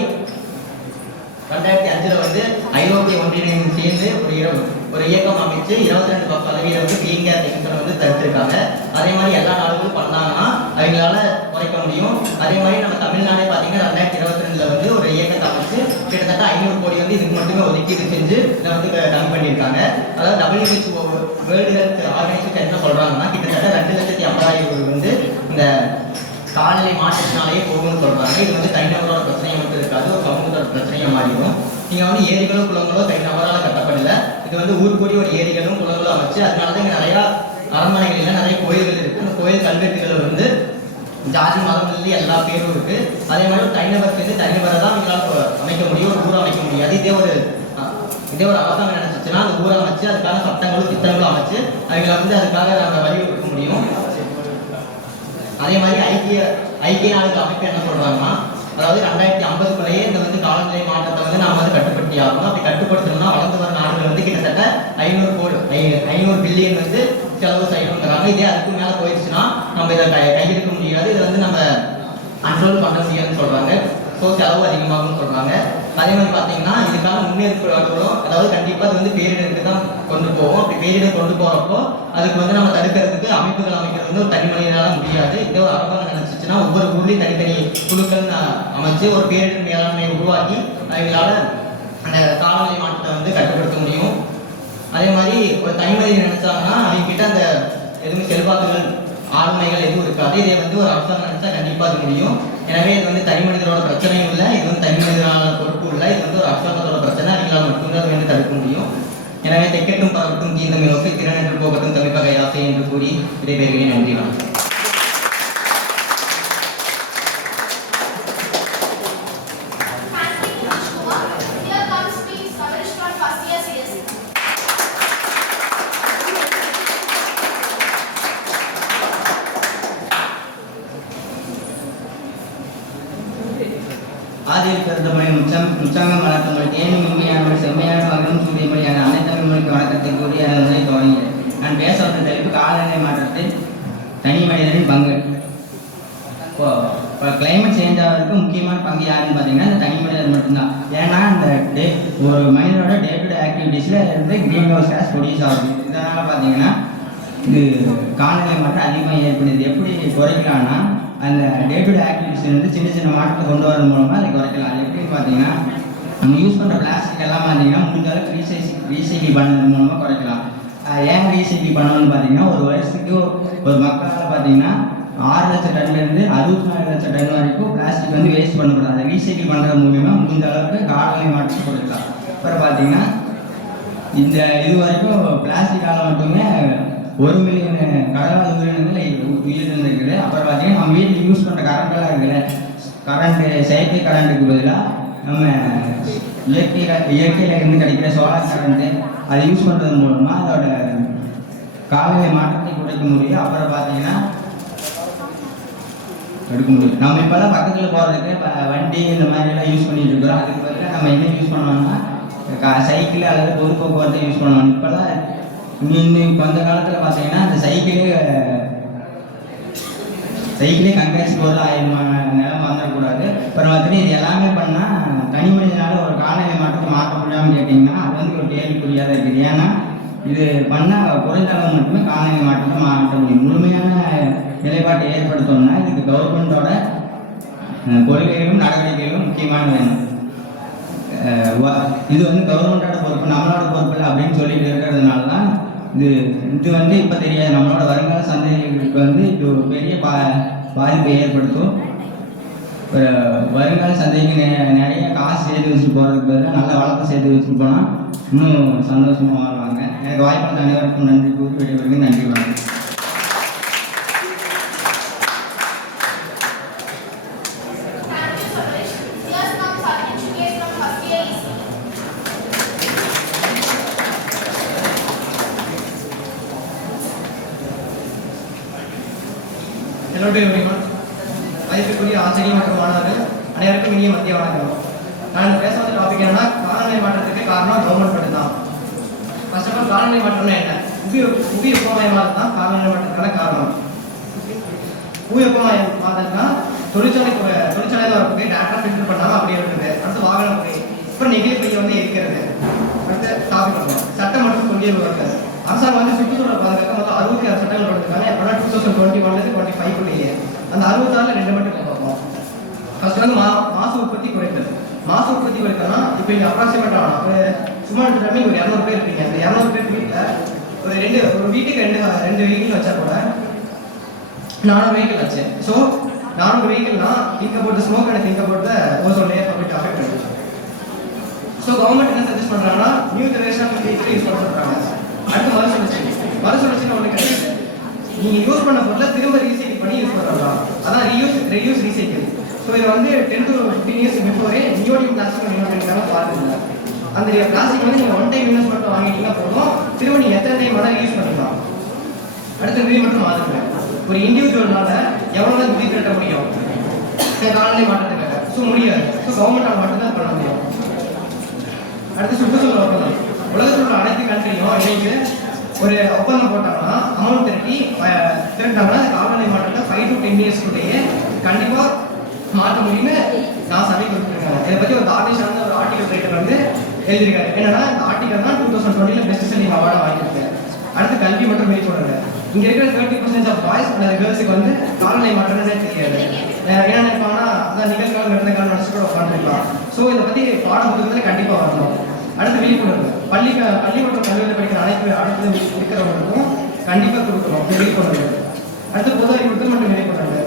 2005 வந்து ஐரோப்பிய ஒன்றியம் சேர்ந்து ஒரு இயக்கம் அமைச்சு 22% வந்து கிளீன் கேஸ் எமிஷனை வந்து தடுத்திருக்காங்க. அதே மாதிரி எல்லா நாடுகளும் பண்ணாங்கன்னா அவங்களால குறைக்க முடியும். அதே மாதிரி நம்ம தமிழ்நாடே பார்த்தீங்கன்னா 2022 வந்து ஒரு இயக்கத்தை அமைச்சு கிட்டத்தட்ட 500 கோடி வந்து இதுக்கு மட்டுமே ஒதுக்கீடு செஞ்சு இதை வந்து கம்மி பண்ணியிருக்காங்க. அதாவது WHO வேர்ல்டு ஹெல்த் ஆர்கனைசேஷன் என்ன சொல்றாங்கன்னா கிட்டத்தட்ட 2,50,000 வந்து இந்த காலநிலை மாற்றத்தினாலேயே போகும்னு சொல்றாங்க. இது வந்து தனிநபரோட பிரச்சனையை மட்டும் இருக்காது, ஒரு சமூகத்தோட பிரச்சனையா மாறிடும். நீங்க வந்து ஏரிகளோ குளங்களோ தனிநபரால் கட்டப்படல, இது வந்து ஊர் கூடி ஒரு ஏரிகளும் குளங்களும் அமைச்சு அதனாலதான் இங்க நிறைய அரண்மனைகள் நிறைய கோயில்கள் இருக்கு. அந்த கோயில் கல்வெட்டுகள் வந்து ஜாதி மதம் எல்லா பேரும் இருக்கு. அதே மாதிரி ஒரு தனிநபர் சேர்ந்து தனிநபரை தான் இவங்களால அமைக்க முடியும், ஒரு ஊரை அமைக்க முடியாது. இதே ஒரு இதே ஒரு அரசாங்கம் நினைச்சிச்சுன்னா அந்த ஊரை அமைச்சு அதுக்கான சட்டங்களும் திட்டங்களும் அமைச்சு அவங்களை வந்து அதுக்காக நாங்கள் வழிவகுக்க முடியும். அதே மாதிரி ஐக்கிய நாடுகள் அமைப்பு என்ன சொல்றாங்கன்னா, அதாவது 2050 இந்த வந்து காலநிலை மாற்றத்தை வந்து நாம வந்து கட்டுப்படுத்தி ஆகணும். அப்படி கட்டுப்படுத்தணும்னா வளர்ந்து வர நாடுகள் வந்து கிட்டத்தட்ட 500 பில்லியன் வந்து செலவு செய்யணுங்கிறாங்க. இதே அதுக்கு மேல போயிடுச்சுன்னா நம்ம இதை கையெடுக்க முடியாது, இதை வந்து நம்ம கண்ட்ரோல் பண்ண முடியாதுன்னு சொல்றாங்க. ஸோ செலவு அதிகமாகும்னு சொல்றாங்க. அதே மாதிரி பார்த்தீங்கன்னா இதுக்கான முன்னேற்பாடுகளும், அதாவது கண்டிப்பாக அது வந்து பேரிடருக்கு தான் கொண்டு போவோம். அப்படி பேரிடர் கொண்டு போகிறப்போ அதுக்கு வந்து நம்ம தடுக்கிறதுக்கு அமைப்புகள் அமைக்கிறது வந்து ஒரு தனி மனிதனால முடியாது. இதே ஒரு அரசாங்கம் நினைச்சிச்சுன்னா ஒவ்வொரு ஊர்லேயும் தனித்தனி குழுக்கள் அமைச்சு ஒரு பேரிடர் மேலாண்மையை உருவாக்கி அவங்களால அந்த காலநிலை மாற்றத்தை வந்து கட்டுப்படுத்த முடியும். அதே மாதிரி ஒரு தனி மனிதன் நினைச்சாங்கன்னா அவங்க கிட்ட அந்த எதுவும் செல்வாக்குகள் ஆளுமைகள் எதுவும் இருக்காது. இதை வந்து ஒரு அரசாங்கம் நினைச்சா கண்டிப்பாக அது முடியும். எனவே இது வந்து தனி மனிதனோட பிரச்சனையும் இல்லை, இது வந்து தனி மனிதனால பொறுப்பு இல்லை, இது வந்து ஒரு அரசாங்கத்தோட பிரச்சனை. அவங்களால் மட்டும்தான் அதை வந்து தடுக்க முடியும். எனவே தெக்கட்டும் பரவட்டும் தீந்தமிழ் நோக்கி திறனென்று போகட்டும் தமிழ்பகை ஆசை என்று கூறி விடைபெறுகிறேன். நன்றி. ஆதியில் பிறந்தபடி முச்சாங்கம் வளர்த்தபடி தேனும் இனிமையானவள் செம்மையான மகனும் சூரியமொழியான அனைத்தமிழ் மொழிக்கு வணக்கத்தை கூறி அதனை துவங்கினேன். நான் பேச வந்த தலைப்பு காலநிலை மாற்றத்தில் தனி மனிதனின் பங்கு. இப்போ கிளைமேட் சேஞ்ச் ஆகிறதுக்கு முக்கியமான பங்கு யாருன்னு பார்த்தீங்கன்னா இந்த தனி மனிதர் மட்டும்தான். ஏன்னா இந்த ஒரு மனிதனோட டே டு டே ஆக்டிவிட்டீஸில் இருந்து க்ரீன் ஹவுஸ் கேஸ் ப்ரொடியூஸ் ஆகுது. இதனால் பார்த்தீங்கன்னா இது காலநிலை மாற்றம் அதிகமாக ஏற்படுது. எப்படி குறைக்கலாம்னா அந்த டே டு டே ஆக்டிவிட்டிஸ் வந்து சின்ன சின்ன மாற்றத்தை கொண்டு வரது மூலமாக அதை குறைக்கலாம். அது எப்படின்னு பார்த்தீங்கன்னா நம்ம யூஸ் பண்ணுற பிளாஸ்டிக் எல்லாம் பார்த்தீங்கன்னா முடிஞ்ச அளவுக்கு ரீசைக்கிள் பண்ணுறது மூலமாக குறைக்கலாம். ஏன் ரீசைக்கிள் பண்ணணும்னு பார்த்தீங்கன்னா ஒரு வருஷத்துக்கு ஒரு மக்களால் பார்த்தீங்கன்னா 6 லட்சம் டன்லேருந்து 64 லட்சம் டன் வரைக்கும் பிளாஸ்டிக் வந்து வேஸ்ட் பண்ணக்கூடாது. அதை ரீசைக்கிள் பண்ணுறது மூலிமா முடிஞ்ச அளவுக்கு காலநிலை மாற்றத்தை குறைக்கலாம். அப்புறம் பார்த்தீங்கன்னா இந்த இது வரைக்கும் பிளாஸ்டிக்கால் மட்டுமே 1 மில்லியன் கடல் உயிரினங்கள் உயிரிழந்திருக்குது. அப்புறம் பார்த்தீங்கன்னா நம்ம வீட்டில் யூஸ் பண்ணுற கரண்டெல்லாம் இருக்குல்ல, செயற்கை கரண்ட்டுக்கு பதிலாக நம்ம இயற்கையில் இருந்து கிடைக்கிற சோலார் கரண்ட்டு அதை யூஸ் பண்ணுறது மூலமாக அதோட காலநிலை மாற்றத்தை குறைக்க முடியும். அப்புறம் பார்த்தீங்கன்னா எடுக்க முடியும். நம்ம இப்போ தான் பக்கத்தில் போகிறதுக்கு வண்டி இந்த மாதிரிலாம் யூஸ் பண்ணிட்டு இருக்கிறோம். அதுக்கு பதிலாக நம்ம என்ன யூஸ் பண்ணோம்னா சைக்கிள் அல்லது பொது போக்குவரத்தை யூஸ் பண்ணணும். இப்போல்லாம் இன்னும் கொஞ்ச காலத்தில் பார்த்தீங்கன்னா அந்த சைக்கிளே கங்காட்சிக்கு ஒரு 1000 நிலம் வந்துடக்கூடாது. அப்புறம் பார்த்துட்டு இது எல்லாமே பண்ணால் தனி மனிதனால ஒரு காலநிலை மாற்றத்தை மாற்ற முடியாமல் கேட்டிங்கன்னா அது வந்து ஒரு கேள்விக்குறியாக தான் இருக்குது. ஏன்னா இது பண்ணால் குறைந்த அளவு மட்டுமே காலநிலை மாற்றத்தை மாற்ற முடியும். முழுமையான நிலைப்பாட்டை ஏற்படுத்தணும்னா இதுக்கு கவர்மெண்ட்டோட கொள்கைகளும் நடவடிக்கைகளும் முக்கியமான வேணும். இது வந்து கவர்மெண்ட்டோட பொறுப்பு, நம்மளோட பொறுப்பு இல்லை அப்படின்னு சொல்லிட்டு இருக்கிறதுனால தான் இது வந்து இப்போ தெரியாது. நம்மளோட வருங்கால சந்ததிகளுக்கு வந்து இது ஒரு பெரிய பாதிப்பை ஏற்படுத்தும். வருங்கால சந்ததிக்கு நிறைய காசு சேர்த்து வச்சுட்டு போகிறதுக்கு பதிலாக நல்ல வளர்த்தை சேர்த்து வச்சுட்டு போனால் இன்னும் சந்தோஷமாக வாழ்வாங்க. எனக்கு வாய்ப்பு அனைவருக்கும் நன்றி கூறி விடைபெறுகிறேன். நன்றி, வணக்கம். என்னுடைய மதிப்பிற்குரிய ஆசிரியர் மற்றும் மாணவர்கள் அனைவருக்கும் இனிய மத்திய வணக்கம். நான் பேச வந்த டாபிக் என்னன்னா காலநிலை மாற்றத்துக்கு காரணம் கவர்மெண்ட் மட்டும் தான். ஃபர்ஸ்ட் ஆஃப் ஆல் காலநிலை மாற்றம்னா என்ன? புவி வெப்பமயமாதல் தான் காலநிலை மாற்றத்துக்கான காரணம். புவி வெப்பமயமாதல்னா தொழிற்சாலையில் வரக்கூடிய டேட்டா ஃபில்டர் பண்ணாமல் அப்படியே இருக்குது. அடுத்து வாகன புகை, அப்புறம் நெகிழி பையை வந்து எரிக்கிறது. அடுத்து டாபிக் பண்ணுவோம் சட்டம் மற்றும் கொள்கை உருவாக்குறது. அரசாங்கம் வந்து சுற்றுச்சூழல் பாதுகாக்க மொத்தம் 66 சட்டங்கள் கொடுத்துருக்காங்க. எப்போனா 2021 25 அந்த 66ல் 2 மட்டும் பார்ப்போம். ஃபர்ஸ்ட் வந்து மாசு உற்பத்தி குறைத்தல். மாசு உற்பத்தி குறைக்கணும்னா இப்போ இங்கே அப்ராக்சிமேட்டாக ஒரு சும்மா எடுத்துட்டாமே ஒரு 200 பேர் இருப்பீங்க. அந்த 200 பேர் வீட்டில் ஒரு வீட்டுக்கு ரெண்டு வெஹிக்கிள் வச்சா கூட 400 வெஹிக்கிள் வச்சு. ஸோ 400 வெஹிக்கிள்னா think about smoke and think about ozone layer public affect பண்ணுது. ஸோ கவர்மெண்ட் என்ன சஜஸ்ட் பண்ணுறாங்கன்னா நியூ ஜெனரேஷன் வெஹிக்கிள் யூஸ் பண்ண சொல்கிறாங்க. அடுத்து மறுசுழற்சின்னு ஒன்று கிடையாது. நீங்கள் யூஸ் பண்ண பொருளை திரும்ப ரீசைக்கிள் பண்ணி யூஸ் பண்ணுறோம். அதான் ரெடியூஸ் ரீசைக்கிள். ஸோ இதை வந்து 10 to 15 years before neodymium plastic பார்த்துருந்தாங்க. அந்த பிளாஸ்டிக் வந்து நீங்கள் ஒன் டைம் இன்வெஸ்ட்மெண்ட் வாங்கிட்டீங்கன்னா போதும், திரும்ப நீங்கள் எத்தனை டைம் வேணால் யூஸ் பண்ணிக்கலாம். அடுத்த விதி மட்டும் மாற்றுங்க. ஒரு இண்டிவிஜுவல்னால எவ்வளோ தான் விதி திரட்ட முடியும் காலநிலை மாற்றத்துக்காக? ஸோ முடியாது. ஸோ கவர்மெண்டால் மட்டும்தான் பண்ண முடியும். அடுத்து சுற்றுச்சூழல் ஒப்பந்தம். உலகத்தில் உள்ள அனைத்து கண்ட்ரியும் இணைந்து ஒரு ஒப்பந்தம் போட்டாங்கன்னா அமௌண்ட் திரட்டாங்கன்னா காலநிலை மாற்றத்தை 5 to 10 years கண்டிப்பாக மாற்ற முடியும்னு நான் சபை கொடுத்துருக்காங்க. இதை பற்றி ஒரு ஆர்டிஸ்டான ஒரு ஆர்டிகல் ரைட்டர் வந்து எழுதியிருக்காரு. என்னன்னா இந்த ஆர்டிகல் தான் 2020 பெஸ்ட் செல்லிங் அவார்டாக வாங்கியிருக்கு. அடுத்து கல்வி மற்றும் விழிப்புணர்வு. இங்கே இருக்கிற 30% ஆஃப் பாய்ஸ் அல்லது கேர்ள்ஸுக்கு வந்து காலநிலை மாற்றம்னே தெரியாது. என்ன நினைப்பாங்கன்னா அதான் நிகழ்காலம் நடந்த காலம் நினச்சி கூட உட்காந்துருக்கலாம். ஸோ இதை பற்றி பாட புத்தகத்தில் கண்டிப்பாக வரணும். அடுத்து விழிப்புணர்வு. பள்ளி மற்றும் கல்லூரியில் படிக்கிற அனைத்து இருக்கிறவங்களுக்கும் கண்டிப்பாக கொடுக்கணும் விழிப்புணர்வு. அடுத்து பொது அறிவுறுத்தல் மற்றும் விழிப்புணர்வு.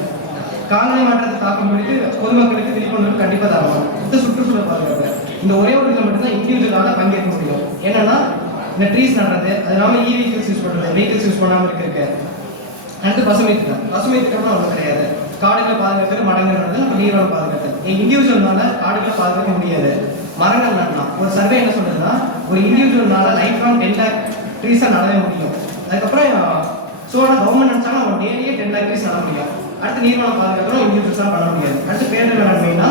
காலநிலை மாற்றத்தை தாக்கம் குறித்து பொதுமக்களுக்கு விழிப்புணர்வு கண்டிப்பாக தரணும். அடுத்து சுற்றுச்சூழல் பாதுகாப்பு. இந்த ஒரே ஒரு இதில் மட்டும்தான் இண்டிவிஜுவலால் பங்கேற்க முடியும். என்னன்னா இந்த ட்ரீஸ் நடுறது, அது இல்லாமல் வெஹிக்கிள்ஸ் யூஸ் பண்ணுறது, வெஹிக்கிள்ஸ் யூஸ் பண்ணாமல் இருக்கு. அடுத்து பசுமை திட்டம். பசுமை திட்டம்னா ஒன்றும் கிடையாது. காடுகளை பாதுகாக்கிறது, மரங்கள் நடுறது, நம்ம நீர்வளம் பாதுகாக்கிறது. இண்டிவிஜுவல்னால காடுகளை பாதுகாக்க முடியாது. மரங்கள் நடலாம். ஒரு சர்வே என்ன சொல்றதுன்னா ஒரு இண்டிவிஜுவல்னால லைஃப் லாங் 10 lakh ட்ரீஸாக நடவே முடியும். அதுக்கப்புறம் கவர்மெண்ட் நினைச்சாலும் அவங்க டெய்லியே 10 lakh ட்ரீஸ் நட முடியும். அடுத்து நீர்வளம் பாதுகாக்கிறோம் இண்டிவிஜுவல்ஸாக பண்ண முடியாது. அடுத்து பேரிடர் மேலாண்மைனா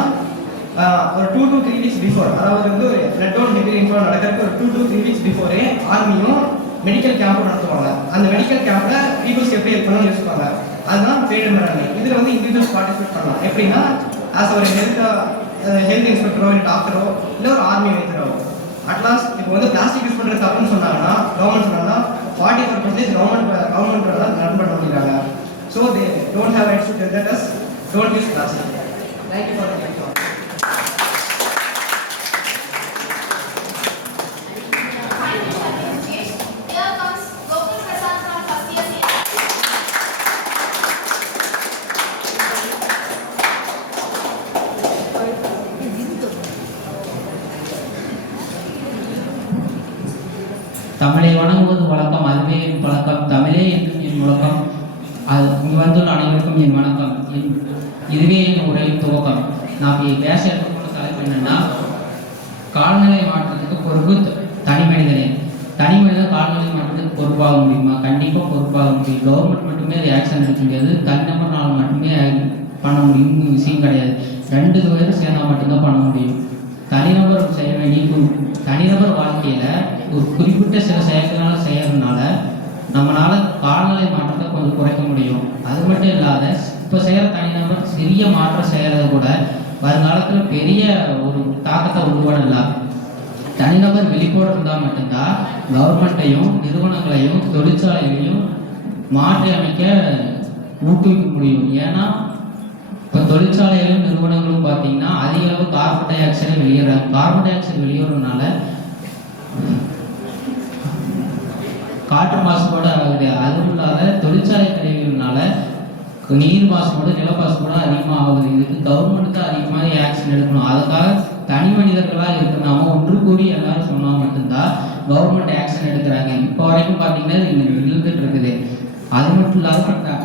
ஒரு 2 to 3 weeks பிஃபோர், அதாவது வந்து ஒரு ஃப்ளட் அவுட் ஹெவி ரெயின்ஃபால் நடக்கிறதுக்கு ஒரு 2 to 3 weeks பிஃபோரே ஆர்மியும் மெடிக்கல் கேம்ப் நடத்துவாங்க. அந்த மெடிக்கல் கேம்ப்ல பீப்புள்ஸ் எப்படி ஹெல்ப் பண்ணணும்னு யோசிப்பாங்க. அதுதான் பேரிடர் மேலாண்மை. இதில் வந்து இண்டிவிஜுவல்ஸ் பார்ட்டிசிபேட் பண்ணலாம். எப்படின்னா ஆஸ் ஒரு ஹெல்த் இன்ஸ்பெக்டரோ இல்லை டாக்டரோ இல்லை ஒரு ஆர்மி வைத்தரோ. அட்லாஸ்ட் இப்போ வந்து பிளாஸ்டிக் யூஸ் பண்ணுறது தப்புன்னு சொன்னாங்கன்னா கவர்மெண்ட் சொன்னாங்கன்னா 44% கவர்மெண்ட் தான் ரன் பண்ண முடியறாங்க. So they don't have rights to tell that us don't use plastic. Thank you for the time. தமிழை வணங்குவது வழக்கம், அதுவே என் பழக்கம். தமிழே என்றும் என் முழக்கம். அது இங்கு வந்துள்ள அனைவருக்கும் என் வணக்கம். இதுவே என் உரையின் துவக்கம். நான் பேச எடுத்துக்கொண்ட தலைப்பு என்னன்னா, காலநிலை மாற்றத்துக்கு பொறுப்பு தனி மனிதனே. தனி மனிதன் காலநிலை மாற்றத்துக்கு பொறுப்பாக முடியுமா? கண்டிப்பாக பொறுப்பாக முடியும். கவர்மெண்ட் மட்டுமே அது ஆக்ஷன் எடுக்க முடியாது. தனிநபர்னால் மட்டுமே பண்ண முடியும்னு விஷயம் கிடையாது. 2 பேரும் சேர்ந்தால் மட்டும்தான் பண்ண முடியும். தனிநபர் செய்ய வேண்டிய தனிநபர் வாழ்க்கையில ஒரு குறிப்பிட்ட சில செயல்களால செய்யறதுனால நம்மளால காலநிலை மாற்றத்தை கொஞ்சம் குறைக்க முடியும். அது மட்டும் இல்லாத இப்போ செய்யற தனிநபர் சிறிய மாற்றம் செய்யறது கூட வருங்காலத்துல பெரிய ஒரு தாக்கத்தை உருவாடலாம். தனிநபர் விழிப்போடு இருந்தால் மட்டும்தான் கவர்மெண்ட்டையும் நிறுவனங்களையும் தொழிற்சாலைகளையும் மாற்றி அமைக்க ஊக்குவிக்க முடியும். ஏன்னா இப்போ தொழிற்சாலைகளும் நிறுவனங்களும் பார்த்தீங்கன்னா அதிக அளவு கார்பன் டை ஆக்சைடை வெளியேறாங்க. கார்பன் டை ஆக்சைடு வெளியேறதுனால காற்று மாசுபாடு ஆகுது. அதுவும் இல்லாத தொழிற்சாலை கழிவுகள்னால நீர் மாசுபாடு, நில மாசுபாடு அதிகமாக ஆகுது. இதுக்கு கவர்மெண்ட் தான் அதிகமாக ஆக்ஷன் எடுக்கணும். அதுக்காக தனி மனிதர்களாக இருக்கு நாம ஒன்று கூடி எல்லாரும் சொன்னால் மட்டும்தான் கவர்மெண்ட் ஆக்ஷன் எடுக்கிறாங்க. இப்போ வரைக்கும் பார்த்தீங்கன்னா இது இழுத்துட்டு இருக்குது. அது மட்டும் இல்லாத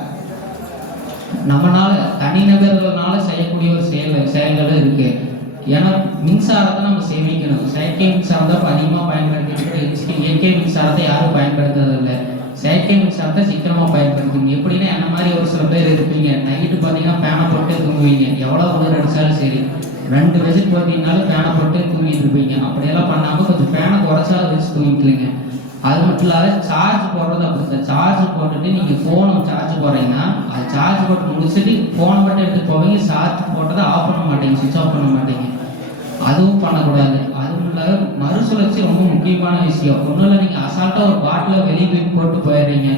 நம்மளால தனிநபர்களால செய்யக்கூடிய ஒரு செயல்களும் இருக்கு. ஏன்னா மின்சாரத்தை நம்ம சேமிக்கணும். செயற்கை மின்சாரம் தான் அதிகமாக பயன்படுத்திட்டு இயற்கை மின்சாரத்தை யாரும் பயன்படுத்துறதில்லை. செயற்கை மின்சாரத்தை சிக்கனமாக பயன்படுத்துங்க. எப்படின்னா என்ன மாதிரி ஒரு சில பேர் இருப்பீங்க, நைட்டு பார்த்தீங்கன்னா ஃபேனை போட்டு தூங்குவீங்க. எவ்வளோ உணர் அடித்தாலும் சரி, 2 விசிட் போட்டீங்கனாலும் ஃபேனை போட்டு தூங்கிட்டு இருப்பீங்க. அப்படியெல்லாம் பண்ணாமல் கொஞ்சம் ஃபேனை குறைச்சாலும் வச்சு தூங்கிக்கலுங்க. அது மட்டும் இல்லாத சார்ஜ் போடுறது அப்படி சார்ஜ் போட்டுட்டு நீங்கள் ஃபோனை சார்ஜ் போடுறீங்கன்னா அது சார்ஜ் போட்டு முடிச்சுட்டு ஃபோனை மட்டும் எடுத்து போவீங்க. சார்ஜ் போட்டதை ஆஃப் பண்ண மாட்டீங்க, சுவிட்ச் ஆஃப் பண்ண மாட்டீங்க. அதுவும் பண்ணக்கூடாது. அதுவும் இல்லாத மறுசுழற்சி ரொம்ப முக்கியமான விஷயம். ஒன்றும் இல்லை, நீங்கள் அசால்ட்டாக ஒரு பாட்டில் வெளியே போய் போட்டு போயிடுறீங்க.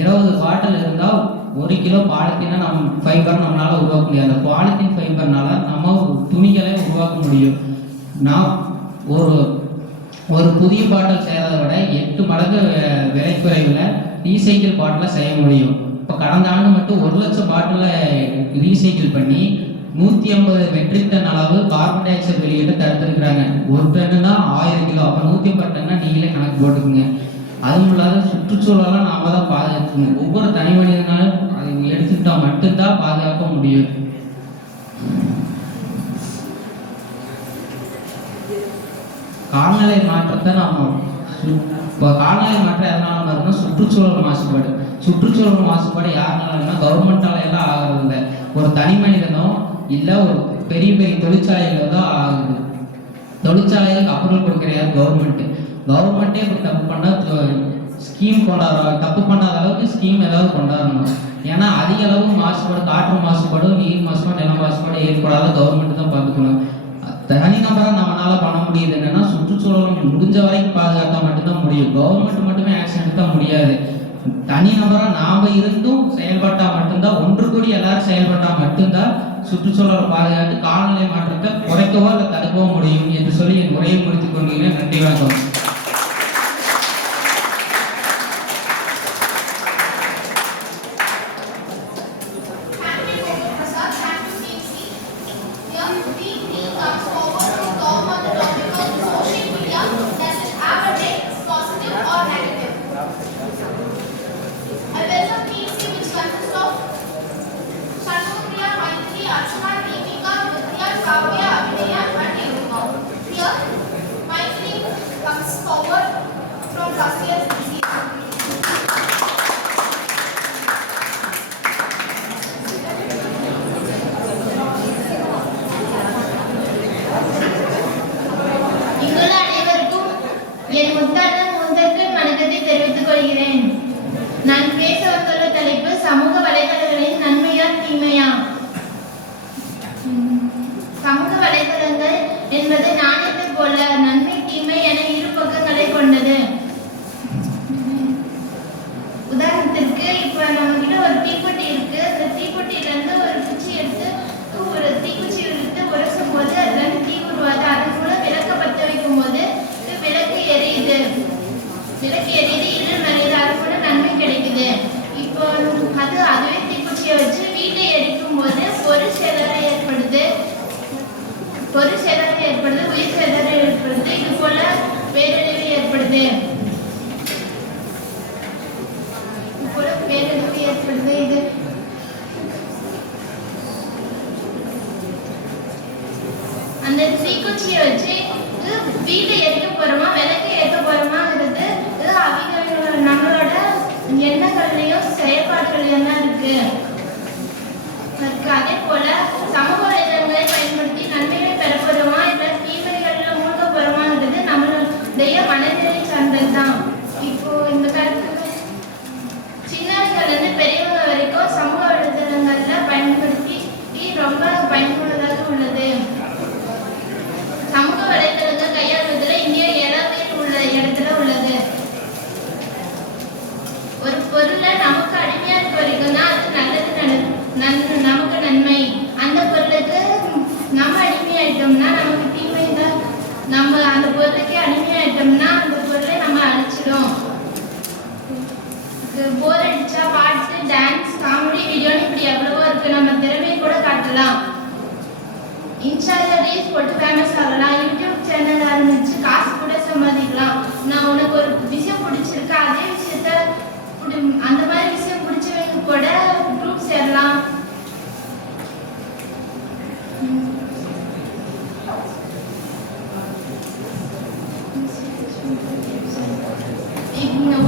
20 பாட்டில் இருந்தால் 1 கிலோ பாலித்தீனை நம்ம ஃபைபர் நம்மளால் உருவாக்க முடியாது. அந்த பாலித்தீன் ஃபைபர்னால நம்ம துணிகளை உருவாக்க முடியும். நான் ஒரு புதிய பாட்டில் செய்கிறத விட 8 மடங்கு விலை குறைவில் ரீசைக்கிள் பாட்டிலை செய்ய முடியும். இப்போ கடந்த ஆண்டு மட்டும் 1 லட்சம் பாட்டிலை ரீசைக்கிள் பண்ணி 150 மெட்ரிக் டன் அளவு கார்பன் டை ஆக்சைடு வெளியீட்டை தடுத்துருக்குறாங்க. 1 டன்னுனா 1000 கிலோ. அப்போ 150 டன்னா நீங்களே கணக்கு போட்டுக்குங்க. அதுவும் இல்லாத சுற்றுச்சூழலாம் நாம தான் பாதுகாக்கணும். ஒவ்வொரு தனி மனிதனாலும் அதை எடுத்துக்கிட்டால் மட்டும்தான் பாதுகாக்க முடியும். காலநிலை மாற்றத்தை இப்போ காலநிலை மாற்றம் எதனால வருதுன்னா சுற்றுச்சூழல் மாசுபாடு. சுற்றுச்சூழல் மாசுபாடு யாருனாலன்னா கவர்மெண்டால எல்லாம் ஆகிறது இல்லை, ஒரு தனி மனிதனோ இல்லை ஒரு பெரிய பெரிய தொழிற்சாலைகளோ தான் ஆகுது. தொழிற்சாலைகளுக்கு அப்ரூவல் கொடுக்குற யார்? கவர்மெண்ட்டே இப்போ தப்பு பண்ணால் ஸ்கீம் கொண்டாடுறோம், தப்பு பண்ணாத அளவுக்கு ஸ்கீம் ஏதாவது கொண்டாடணும். ஏன்னா அதிக அளவு மாசுபாடு, காற்று மாசுபாடு, நீர் மாசுபாடு, நில மாசுபாடு ஏற்படாத கவர்மெண்ட் தான் பார்த்துக்கணும். தனிநபராக நம்மளால பண்ண முடியுது என்னன்னா சுற்றுச்சூழல் முடிஞ்ச வரைக்கும் பாதுகாத்தா மட்டும்தான் முடியும். கவர்மெண்ட் மட்டுமே ஆக்ஷன் எடுத்தால் முடியாது. தனிநபராக நாம இருந்தும் செயல்பட்டா மட்டும்தான், ஒன்று கூடி எல்லாரும் செயல்பட்டா மட்டும்தான் சுற்றுச்சூழலை பாதுகாத்து காலநிலை மாற்றத்தை குறைக்கவோ இல்லை தடுக்கவோ முடியும் என்று சொல்லி என் உரையை முடித்துக் கொள்கிறேன். நன்றி, வணக்கம். நான் பேச வந்துள்ள தலைப்பு சமூக வலைதளங்களின் நன்மையா தீமையா. சமூக வலைதளங்கள் என்பது நாணயத்தை போல நன்மை தீமை என இரு பக்கங்களை கொண்டது. உதாரணத்திற்கு இப்ப நம்ம கிட்ட ஒரு தீப்பெட்டி இருக்கு. அந்த தீப்பெட்டியில இருந்து ஒரு குச்சி எடுத்து ஒரு தீக்குச்சி எடுத்து உரசும் போது அதுல இருந்து தீ உருவாது. அதன் மூலம் விளக்க பற்ற வைக்கும் போது விளக்கு எரியுது, இருள் மறையுது. அது கூட நன்மை கிடைக்குது. இப்போ அதுவே தீக்குச்சியை வச்சு வீட்டை எரிக்கும் போது பொருள் சேதாரம் ஏற்படுது, உயிர் சேதாரம் ஏற்படுது. இது போல பேரழிவு ஏற்படுது. இது அந்த தீக்குச்சியை வச்சு வீட்டை எரிக்க போறோமா விளக்கு ஏற்க போறோமாங்கிறது நம்மளோட எண்ணங்கள்லயும் செயற்பாடுகள்லயும் தான் இருக்கு. அதே போல சமூக வலைதளங்களை பயன்படுத்தி நன்மைகளை பெற போறோமா இல்ல தீமைகள்ல மூழ்க போறோமாங்கிறது நம்மளுடைய மனநிலை சார்ந்ததுதான். இப்போ இந்த கருத்து சின்னவங்கள்ல இருந்து பெரியவங்க வரைக்கும் சமூக வலைதளங்கள்ல பயன்படுத்தி ரொம்ப பயனுள்ளதாக உள்ளது. சமூக வலைதளங்கள் கையாளுவதில் இந்தியா 7வது இடத்துல உள்ளது. ஒரு பொருளை நமக்கு அடிமையா இருக்க வரைக்கும் தான் அது நல்லது, நமக்கு நன்மை. அந்த பொருளுக்கு நம்ம அடிமையாயிட்டோம்னா நமக்கு தீமை தான். நம்ம அந்த பொருளுக்கே அடிமையாயிட்டோம்னா அந்த பொருளை நம்ம அழிச்சிடும். போர் அடிச்சா பாட்டு, டான்ஸ், காமெடி, வீடியோன்னு இப்படி எவ்வளவோ இருக்கு. நம்ம திறமையை கூட காட்டலாம். இன்ஸ்டால ரீல்ஸ் போட்டு ஃபேமஸ் ஆகலாம். யூடியூப் சேனல் ஆரம்பிச்சு காசு கூட சம்பாதிக்கலாம். நான் உனக்கு ஒரு விஷயம் பிடிச்சிருக்கு, அதே விஷயத்த அந்த மாதிரி விஷயம் பிடிச்சவங்க கூட குரூப் சேரலாம்.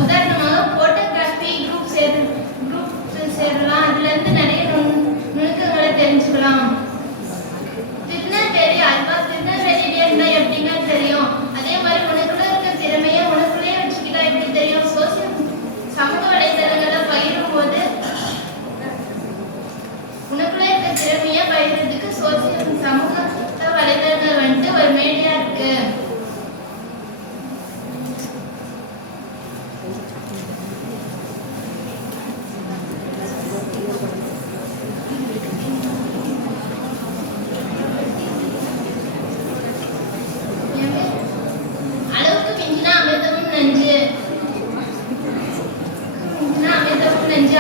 உதாரணமாக போட்டோகிராஃபி குரூப் சேரலாம். அதுல இருந்து நிறைய நுணுக்கங்களை தெரிஞ்சுக்கலாம். திருநெல்வேலியில இருந்தா எப்படின்னா தெரியும். அதே மாதிரி உனக்குள்ள இருக்க திறமையை உனக்குள்ளேயே வச்சுக்கிட்டா எப்படி தெரியும். சமூக வலைதளங்களை பகிரும் போது உனக்குள்ள இருக்க திறமையை பகிர்றதுக்கு சமூக வலைதளங்கள் வந்துட்டு ஒரு மேடையா இருக்கு.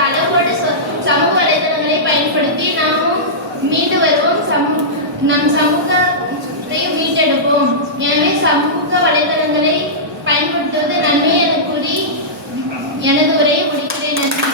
அளவோடு சமூக வலைதளங்களை பயன்படுத்தி நாமும் மீண்டு வருவோம், நம் சமூகத்தை மீட்டெடுப்போம். எனவே சமூக வலைதளங்களை பயன்படுத்துவது நன்மை என கூறி எனது உரையை முடிக்கிறேன். நன்றி.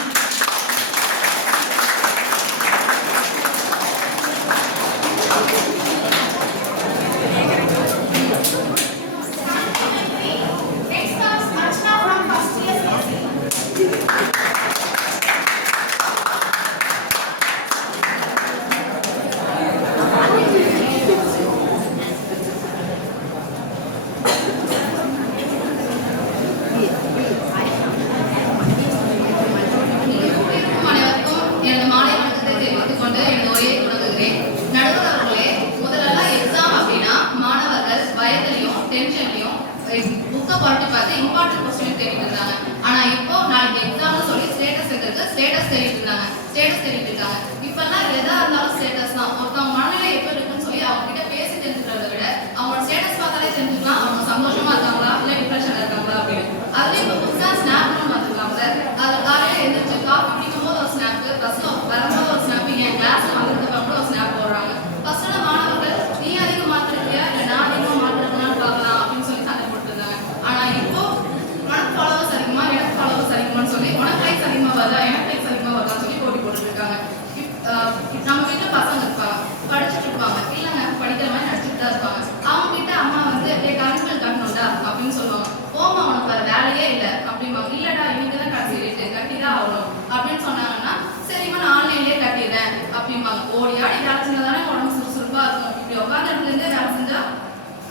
புக்கை புரட்டி பார்த்து இம்பார்ட்டன்ட் கொஸ்டின் தேடிட்டு இருந்தாங்க. ஆனா இப்போ நாளைக்கு எக்ஸாம்னு சொல்லி ஸ்டேட்டஸ் இருக்கிறது ஸ்டேட்டஸ் தேடிட்டு இருக்காங்க. இப்பெல்லாம் எதா இருந்தாலும் ஸ்டேட்டஸ் தான். ஒருத்தவங்க மனநிலை எப்படி இருக்குன்னு சொல்லி அவங்க கிட்ட பேசி தெரிஞ்சுக்கிறத விட அவங்களோட ஸ்டேட்டஸ் பார்த்தாலே தெரிஞ்சுக்கலாம் அவங்க சந்தோஷமா இருக்காங்களா இல்லை டிப்ரெஷன்ல இருக்காங்களா அப்படின்னு. அதுலயும் இப்போ புதுசா ஸ்னாப்னு வந்துருக்காங்க சார். அது காலையில எழுந்திரிச்சு காஃபி குடிக்கும் போது ஒரு ஸ்னாப், பஸ்ல வரும்போது ஒரு ஸ்னாப், என் கிளாஸ்ல வந்ததுக்கு அப்புறம் ஒரு ஸ்னாப் போடுறாங்க. ஃபர்ஸ்ட் மாணவர்கள் நீ அதிகம் மாத்திருக்கியா இல்லை நான் அதிகமாக மாத்திருக்கேன்னு பார்க்கலாம் அப்படின்னு சொல்லி சண்டை போட்டுருந்தாங்க. ஆனா இப்போ உனக்கு ஃபாலோவர்ஸ் அதிகமா எனக்கு ஃபாலோவர்ஸ் அதிகமான்னு சொல்லி உனக்கு லைக்ஸ் அதிகமா வருதா எனக்கு லைக்ஸ் அதிகமா வருதான்னு சொல்லி போட்டி போட்டுட்டு இருக்காங்க. நம்ம வீட்டுல பசங்க இருப்பாங்க படிச்சுட்டு இருப்பாங்க, இல்லைங்க படிக்கிற மாதிரி நடிச்சுட்டு தான் இருப்பாங்க. அவங்க கிட்ட அம்மா வந்து அப்படியே கரண்ட் பில் கட்டணும்டா அப்படின்னு சொல்லுவாங்க. போமா உனக்கு வேற வேலையே இல்லை அப்படிம்பாங்க. இல்லடா இன்னைக்கு தான் கடைசி ரேட்டு கட்டிதான் ஆகணும் அப்படின்னு சொன்னாங்கன்னா சரிம்மா நான் ஆன்லைன்லேயே கட்டிடுறேன் அப்படிம்பாங்க. ஓடி ஆடி வேலை செஞ்சா தானே உடம்பு சுறுசுறுப்பா இருக்கும். இப்படி உட்காந்து இடத்துலேருந்தே வேலை செஞ்சா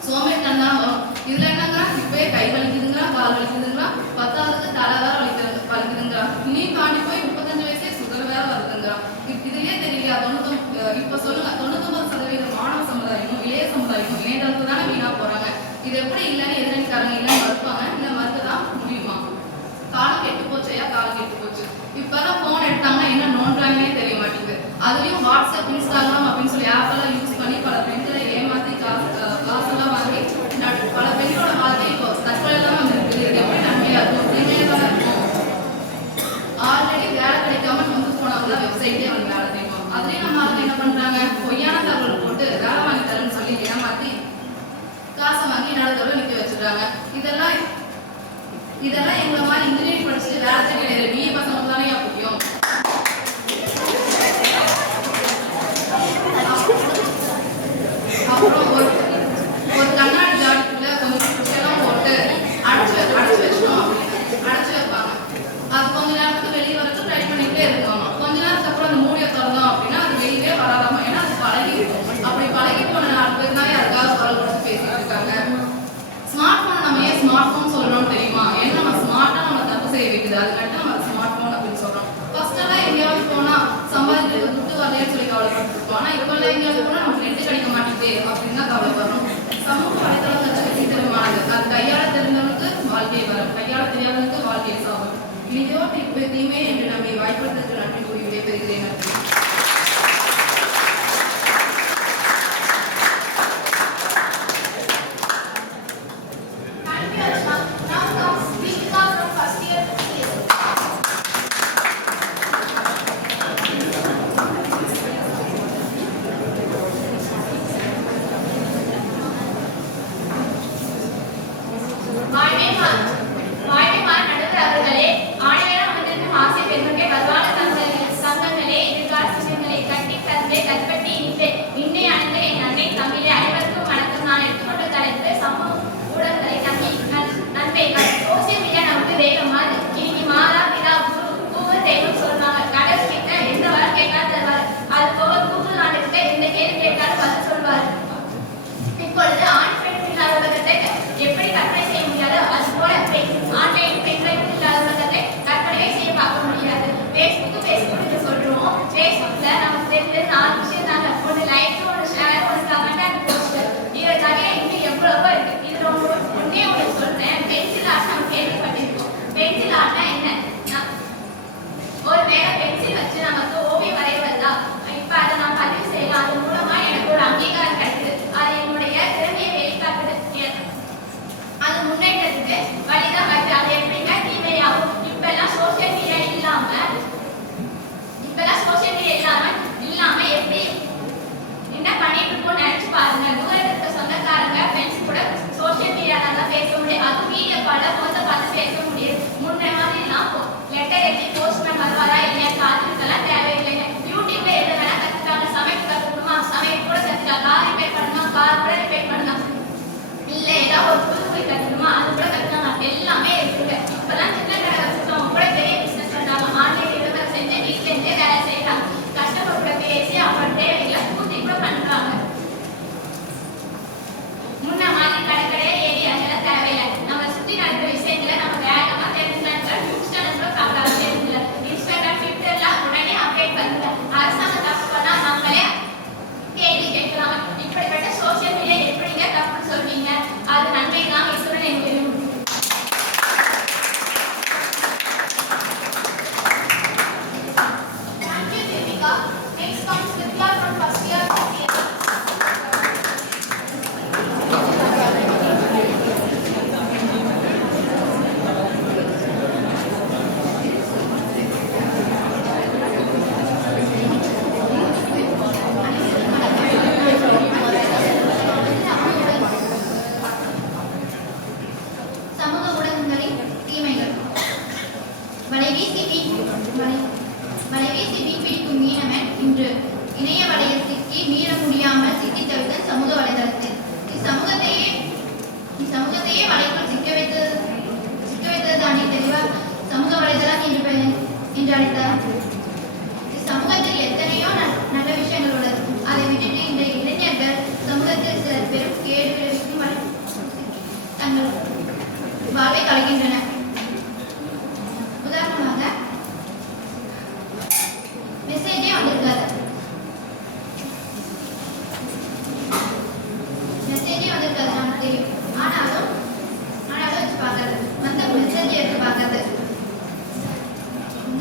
சோம்பேறித்தனம் தான் வரும். இதுல என்னங்க இப்பயே கை வலிக்குதுங்களா கால் வலிக்குதுங்களா 10ஆவதுக்கு தலை வேற வலிக்குதுங்களா இனியும் தாண்டி போய் 35 வயசே சுகர் வேற வருதுங்களா. இதுலயே தெரியலையா இப்ப சொல்லுங்க 99% மாணவ சமுதாயமும் இளைய சமுதாயமும் இணையதளத்துக்கு தானே வீணா போறாங்க. இது எப்படி இல்லைன்னு எதிரணிக்காரங்க இல்லைன்னு மறுப்பாங்க, இல்லை மறுத்துதான் முடியுமா? காலம் கெட்டு போச்சையா காலம் கெட்டு போச்சு. இப்பெல்லாம் போன் எடுத்தாங்கன்னா என்ன நோண்டாங்கன்னே தெரிய மாட்டேங்குது. அதுலயும் வாட்ஸ்அப் இன்ஸ்டாகிராம் அப்படின்னு சொல்லி ஆப் எல்லாம் யூஸ் பண்ணி பல பெண்களை ஏமாத்தி காசெல்லாம் வாங்கி பல பெண்களோட வாழ்க்கை இப்போ தற்கொலை எல்லாம் வந்துருக்கு. இது எப்படி நன்மையா இருக்கும் தீமையா தான் இருக்கும். ஆல்ரெடி வேலை கிடைக்காம வந்து போனவங்க வெப்சைட்டே வந்து வேலை தெரியும். அதுலயும் நம்ம ஆளுங்க என்ன பண்றாங்க, பொய்யான தகவல் போட்டு வேலை வாங்கி தரேன்னு சொல்லி ஏமாத்தி காசை வாங்கி நடுத்தரவு நிக்க வச்சிருக்காங்க. இதெல்லாம் எங்களை மாதிரி இன்ஜினியரிங் படிச்சுட்டு வேலை கிடையாது பிஏ பசங்களுக்கு தானே புரியும். அப்புறம் ஒரு கண்ணாடி ஜாடிக்குள்ள கொஞ்சம் குச்சியெல்லாம் போட்டு அடைச்சு வச்சிடும் அப்படின்னு அடைச்சு வைப்பாங்க. அது கொஞ்ச நேரத்துக்கு வெளியே வரதுக்கு ட்ரை பண்ணிக்கிட்டே இருக்காங்க. கொஞ்ச நேரத்துக்கு அப்புறம் அந்த மூடியை திறந்தோம் அப்படின்னா அது வெளியவே வராதாமா. ஏன்னா அது பழகி இருக்கும். அப்படி பழகி போன 4 பேர் தான் யாருக்காவது குரல் கொடுத்து பேசிட்டு இருக்காங்க. ஸ்மார்ட் போன் நம்ம ஏன் ஸ்மார்ட் போன் சொல்றோம்னு தெரியுமா? ஏன்னா நம்ம ஸ்மார்ட்டா நம்ம தப்பு செய்ய வைக்குது. அதுக்காக நம்ம ஸ்மார்ட் போன் அப்படின்னு சொல்றோம். ஃபர்ஸ்ட் எல்லாம் எங்கேயாவது போனா சம்பாதிக்கிறது துட்டு வரலைன்னு சொல்லி கவலைப்பட்டுருப்போம். ஆனா இப்ப எல்லாம் எங்கேயாவது போனா நமக்கு நெட்டு கிடைக்க மாட்டேங்குது அப்படின்னு தான் கவலைப்படுறோம். சமூக வலைதளங்கள் வெற்றி தருமானது. அது கையாள தெரிந்தவனுக்கு வாழ்க்கை வரும், கையாள தெரியாதவனுக்கு வாழ்க்கை சாகும். இதோ தீமை என்று நம்மை வாய்ப்படுத்த நன்றி கூறி விடைபெறுகிறேன். வலைவீசி மீன் பிடிக்கும் மீனவன் இன்று இணைய வலையில் சிக்கி மீள முடியாமல் சிக்கி தவிர்த்த சமூக வலைதளத்தில் இச்சமூகத்தையே வலைக்குள் சிக்க வைத்தது தானே தெளிவா சமூக வலைதளம் என்று அழைத்தார். இச்சமூகத்தில் எத்தனையோ நல்ல விஷயங்கள் உள்ளது. அதை விட்டுட்டு இந்த இளைஞர்கள் சமூகத்தில் சிலர் பெரும் கேடு விளைவிக்கும் தங்கள் வாழ்வை கலைக்கின்றன. உதாரணமாக மெசேஜே வந்திருக்காது நமக்கு தெரியும். ஆனாலும் வச்சு பார்க்கறது வந்த மெசேஜ் எடுத்து பார்க்கறது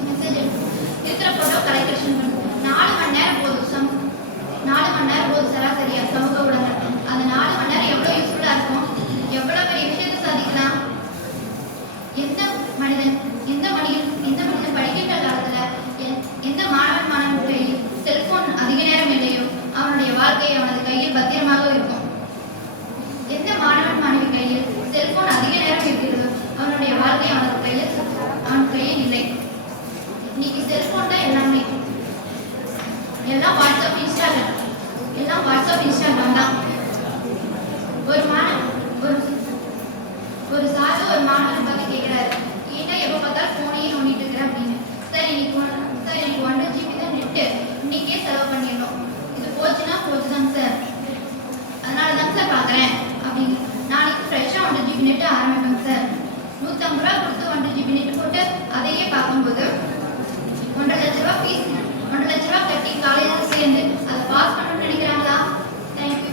மெசேஜ் இருக்கிற போட்டோ கலெக்ஷன் பண்ணும் 4 மணி நேரம் போதும் சராசரியா சமூக ஊடகங்கள். அந்த 4 மணி நேரம் எவ்வளவு யூஸ்ஃபுல்லா இருக்கும், எவ்வளவு பெரிய விஷயத்தை சாதிக்கலாம். எந்த மனிதன் படிக்கின்ற காலத்துல எந்த மாணவன் கையில் செல்போன் அதிக நேரம் இல்லையோ அவனுடைய வாழ்க்கை அவனது கையில் பத்திரமாக இருக்கும். எந்த மாணவன் மாணவி கையில் செல்போன் அதிக நேரம் இருக்கிறதோ அவனுடைய வாழ்க்கை அவன் கையில் இல்லை. இன்னைக்கு செல்போன் தான் எல்லாமே. எல்லாம் வாட்ஸ்அப் இன்ஸ்டாகிராம் தான். ஒரு சார் ஒரு மாணவனை பார்த்து கேட்கிறாரு, ஏன்னா எப்ப பார்த்தாலும் போனையே நோண்டிட்டு இருக்கிற அப்படின்னு. சார் எனக்கு 1 GB தான் நெட்டு, இன்னைக்கே செலவு பண்ணிடணும். இது போச்சுதான் சார், அதனாலதான் சார் பாக்குறேன் அப்படின்னு. நாளைக்கு ஃப்ரெஷ்ஷா 1 GB நெட் ஆரம்பிப்பேங்க சார். 150 ரூபா கொடுத்து 1 GB நெட் போட்டு அதையே பார்க்கும்போது 1.5 லட்ச ரூபா ஃபீஸ் 1.5 லட்ச ரூபா கட்டி காலேஜில் சேர்ந்து அதை பாஸ் பண்ணணும்னு நினைக்கிறாங்களா? தேங்க்யூ.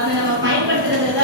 அதை நம்ம பயன்படுத்துறத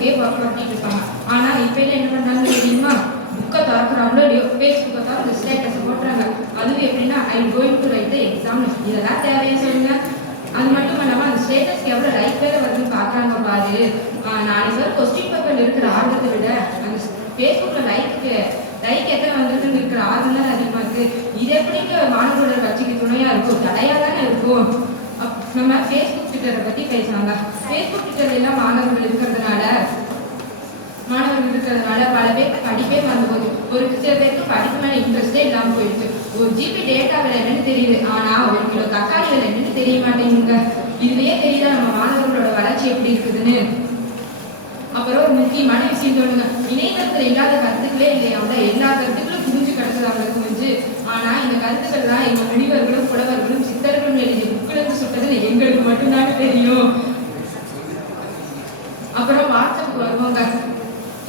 புக்கே படிச்சுட்டு இருப்பாங்க. ஆனால் இப்போ என்ன பண்ணுறாங்கன்னு தெரியுமா, புக்கை திறக்கிறாங்களோ இல்லையோ ஃபேஸ்புக்கை தான் அந்த ஸ்டேட்டஸை போட்டுறாங்க. அதுவும் எப்படின்னா I going to right the exam. இதெல்லாம் தேவைன்னு சொல்லுங்க. அது மட்டும் இல்லாமல் அந்த ஸ்டேட்டஸ்க்கு எவ்வளோ லைக் வேறு வருதுன்னு பார்க்குறாங்க பாரு. 4 பேர் கொஸ்டின் பேப்பரில் இருக்கிற ஆர்வத்தை விட அந்த ஃபேஸ்புக்கில் லைக் எத்தனை வந்திருக்குன்னு இருக்கிற ஆர்வம் தான் அதிகமாக இருக்குது. இது எப்படிங்க மாணவர்களோட கட்சிக்கு துணையாக இருக்கும்? தடையாக தானே இருக்கும். நம்ம ஃபேஸ்புக் ட்விட்டரை பற்றி பேசுகிறாங்க. ஃபேஸ்புக் ட்விட்டர் எல்லாம் மாணவர்கள் இருக்கிறதுனால பல பேருக்கு படிப்பே வந்தபோது ஒரு சில பேருக்கு படிப்பு மேலே இன்ட்ரெஸ்டே இல்லாமல் போயிடுச்சு. ஒரு ஜிபி டேட்டா விலை என்னன்னு தெரியுது, ஆனால் 1 கிலோ தக்காளி விலை என்னன்னு தெரிய மாட்டேங்குங்க. இதுலயே தெரியுதா நம்ம மாணவர்களோட வளர்ச்சி எப்படி இருக்குதுன்னு. அப்புறம் ஒரு முக்கியமான விஷயம் சொல்லுங்க, இணையதளத்தில் இல்லாத கருத்துக்களே இல்லையாங்க. எல்லா கருத்துக்களும் புரிஞ்சு கிடக்குது அவங்களுக்கு முடிஞ்சு. ஆனா இந்த கருத்துக்கள் தான் எங்க முனிவர்களும் புலவர்களும் சித்தர்களும் எழுதிய புக்கிலிருந்து சுட்டது எங்களுக்கு மட்டும்தானே தெரியும். அப்புறம் வாட்ஸ்அப் வருவாங்க,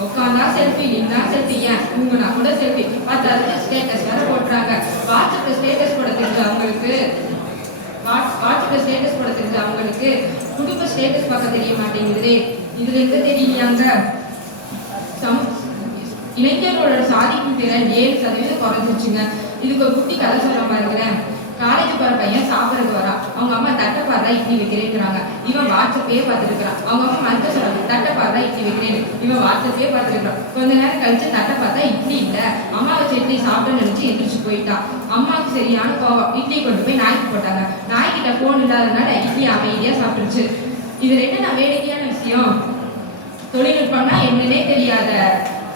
உட்காந்தா செல்ஃபி, நின்னா செல்ஃபி, ஏன் தூங்கினா கூட செல்ஃபி, பார்த்தாது ஸ்டேட்டஸ் வேற போட்டுறாங்க. வாட்ஸ்அப்ல ஸ்டேட்டஸ் போட தெரிஞ்ச அவங்களுக்கு குடும்ப ஸ்டேட்டஸ் பார்க்க தெரிய மாட்டேங்குது. இதுல எங்க தெரியலையாங்க, இளைஞர்களோட சாதிக்கும் திறன் 7% குறைஞ்சிருச்சுங்க. இதுக்கு ஒரு குட்டி கதை சொல்ல பாருங்களேன். காலேஜ் போற பையன் சாப்பிட்றதுக்கு வரா, அவங்க அம்மா தட்டை பாடுறா இட்லி வைக்கிறேங்கிறாங்க. இவன் வாட்ஸ்அப்பே பார்த்துட்டு இருக்கிறான். அவங்க அம்மா மறுக்க சொல்றாங்க, தட்டை பாடுறா இட்லி வைக்கிறேன். இவன் வாட்ஸ்அப்பே பார்த்துட்டு இருக்கிறான். கொஞ்ச நேரம் கழிச்சு தட்டை பார்த்தா இட்லி இல்லை. அம்மா வச்சு இட்லி சாப்பிட்டோன்னு நினைச்சு எந்திரிச்சு போயிட்டான். அம்மாவுக்கு சரியான கோவம், இட்லி கொண்டு போய் நாய்க்கு போட்டாங்க. நாய்கிட்ட போன் இல்லாதனால இட்லி அமைதியா சாப்பிட்டுருச்சு. இதுல என்ன வேடிக்கையான விஷயம், தொழில்நுட்பம்னா என்னன்னே தெரியாத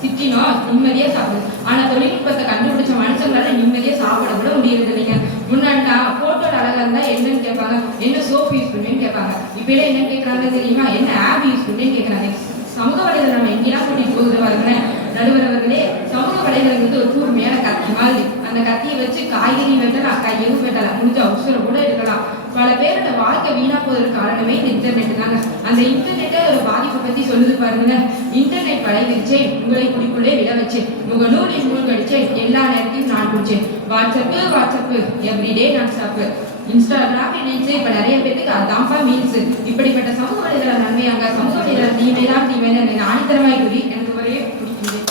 சிட்டினோ நிம்மதியா சாப்பிடுது. ஆனா தொழில்நுட்பத்தை கண்டுபிடிச்ச மனுஷங்களால நிம்மதியா சாப்பிட கூட முடியறது இல்லைங்க. முன்னாடினா போட்டோட அழகா இருந்தா என்னன்னு கேட்பாங்க, என்ன சோப் யூஸ் பண்ணுன்னு கேட்பாங்க. இப்ப எல்லாம் என்ன கேட்கறாங்க தெரியுமா, என்ன ஆப் யூஸ் பண்ணுன்னு கேட்கறாங்க. சமூக வலைதளம் நம்ம எங்கேலாம் கூட்டிட்டு போகுது பாருங்களேன். நடுவரவர்களே, சமூக வலைதளம் ஒரு கூர்மையான கத்தி மாதிரி. அந்த கத்தியை வச்சு காய்கறி வெட்டலாம், கையவும் வெட்டலாம், முடிஞ்ச அவசரம் கூட எடுக்கலாம். பல பேரோட வாழ்க்கை வீணா போவதற்கு காரணமே இந்த இன்டர்நெட் தாங்க. அந்த இன்டர்நெட்டே ஒரு பாதிப்பை பத்தி சொல்லுது பாருங்க. இன்டர்நெட் வளைவிச்சேன், உங்களை குடிக்குள்ளே விட வச்சேன், உங்க நூலில் மூழ்கடிச்சேன், எல்லா நேரத்தையும் நான் குடிச்சேன். வாட்ஸ்அப்பு எவ்ரிடே நான் ஸ்டாப்பு. இன்ஸ்டாகிராம் நினைச்சு இப்ப நிறைய பேருக்கு அதான்ப்பா மீன்ஸ். இப்படிப்பட்ட சமூக வலைதள நன்மையாங்க, சமூக வலைதள தீமைன்னு ஆணித்தரமாய் கூறி எனக்கு ஒரே பிடிக்குது.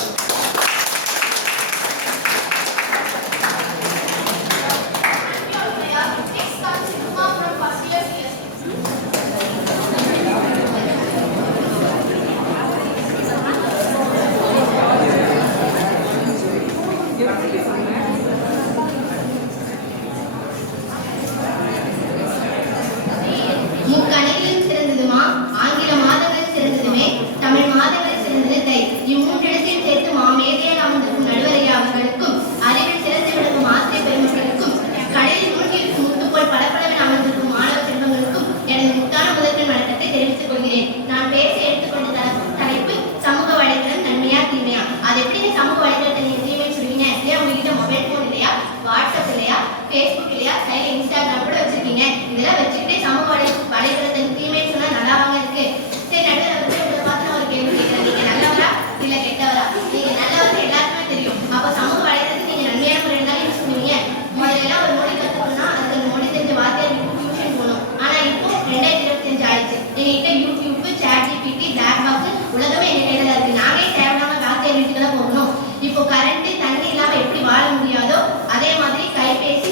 முக்கணிகளும் சிறந்ததுமா, ஆங்கில மாதங்களும் சிறந்ததுமே, தமிழ் மாதங்களும் சிறந்தது தை. இம்மூன்றிடத்தையும் சேர்த்து மாமேதையாக அமர்ந்திருக்கும் நடுவரையா அவர்களுக்கும், அறிவில் சிறந்து விளங்கும் ஆசிரியர் பெருமக்களுக்கும், கடலில் மூழ்கியிருக்கும் முத்துப்போல் பளபளவென அமர்ந்திருக்கும் மாணவ செல்வங்களுக்கும் எனது முத்தான முதற்கண் வணக்கத்தை தெரிவித்துக் கொள்கிறேன். நான் பேச எடுத்துக்கொண்ட தலைப்பு சமூக வலைதளம் நன்மையா தீமையா. அது எப்படிங்க சமூக வலைதளத்தை நீங்க தீமைன்னு சொல்லுவீங்க? இல்லையா உங்ககிட்ட மொபைல் போன் இல்லையா, வாட்ஸ்அப் இல்லையா, ஃபேஸ்புக் இல்லையா, கையில இன்ஸ்டாகிராம் கூட வச்சிருக்கீங்க. இதெல்லாம் வச்சுக்கிட்டே சமூக வலைதளத்தின் தீமைன்னு சொன்னா நல்லாவாங்க இருக்கு. சரி, நடுவில் உங்களை பார்த்து நான் ஒரு கேள்வி கேட்கிறேன், நீங்க நல்லவரா இல்ல கெட்டவரா? நீங்க நல்லவர்கள் எல்லாருக்குமே தெரியும். அப்ப சமூக வலைதளத்தை நீங்க நன்மையான முறையில் தான் யூஸ் பண்ணுவீங்க. முதல்ல எல்லாம் ஒரு மொழி கத்துக்கணும்னா அதுக்கு மொழி தெரிஞ்ச வார்த்தையாளருக்கு டியூஷன் போகணும். ஆனா இப்போ 2025 ஆயிடுச்சு. எங்ககிட்ட YouTube, ChatGPT, black box உலகமே எங்க கையில தான் இருக்கு. நானே தேவையில்லாம வார்த்தையாளர் வீட்டுக்கு தான் போகணும். இப்போ கரண்ட் தண்ணி இல்லாம எப்படி வாழ முடியாதோ அதே மாதிரி கைபேசி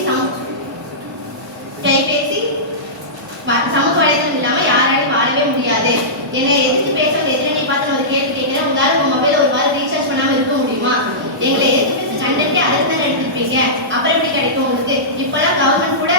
சமூக வலைதளம் இல்லாம யாராலையும் வாழவே முடியாது. என்னை எதிர்த்து பேச எதிரணி பார்த்து ஒரு கேள்வி கேட்கிறேன், உங்களால உங்க மொபைல ஒரு வாரம் ரீசார்ஜ் பண்ணாம இருக்க முடியுமா? எங்களை எதிர்த்து கண்டென்ட்டே அதை தான் எடுத்துருப்பீங்க, அப்புறம் எப்படி கிடைக்கும் உங்களுக்கு? இப்பெல்லாம் கவர்மெண்ட் கூட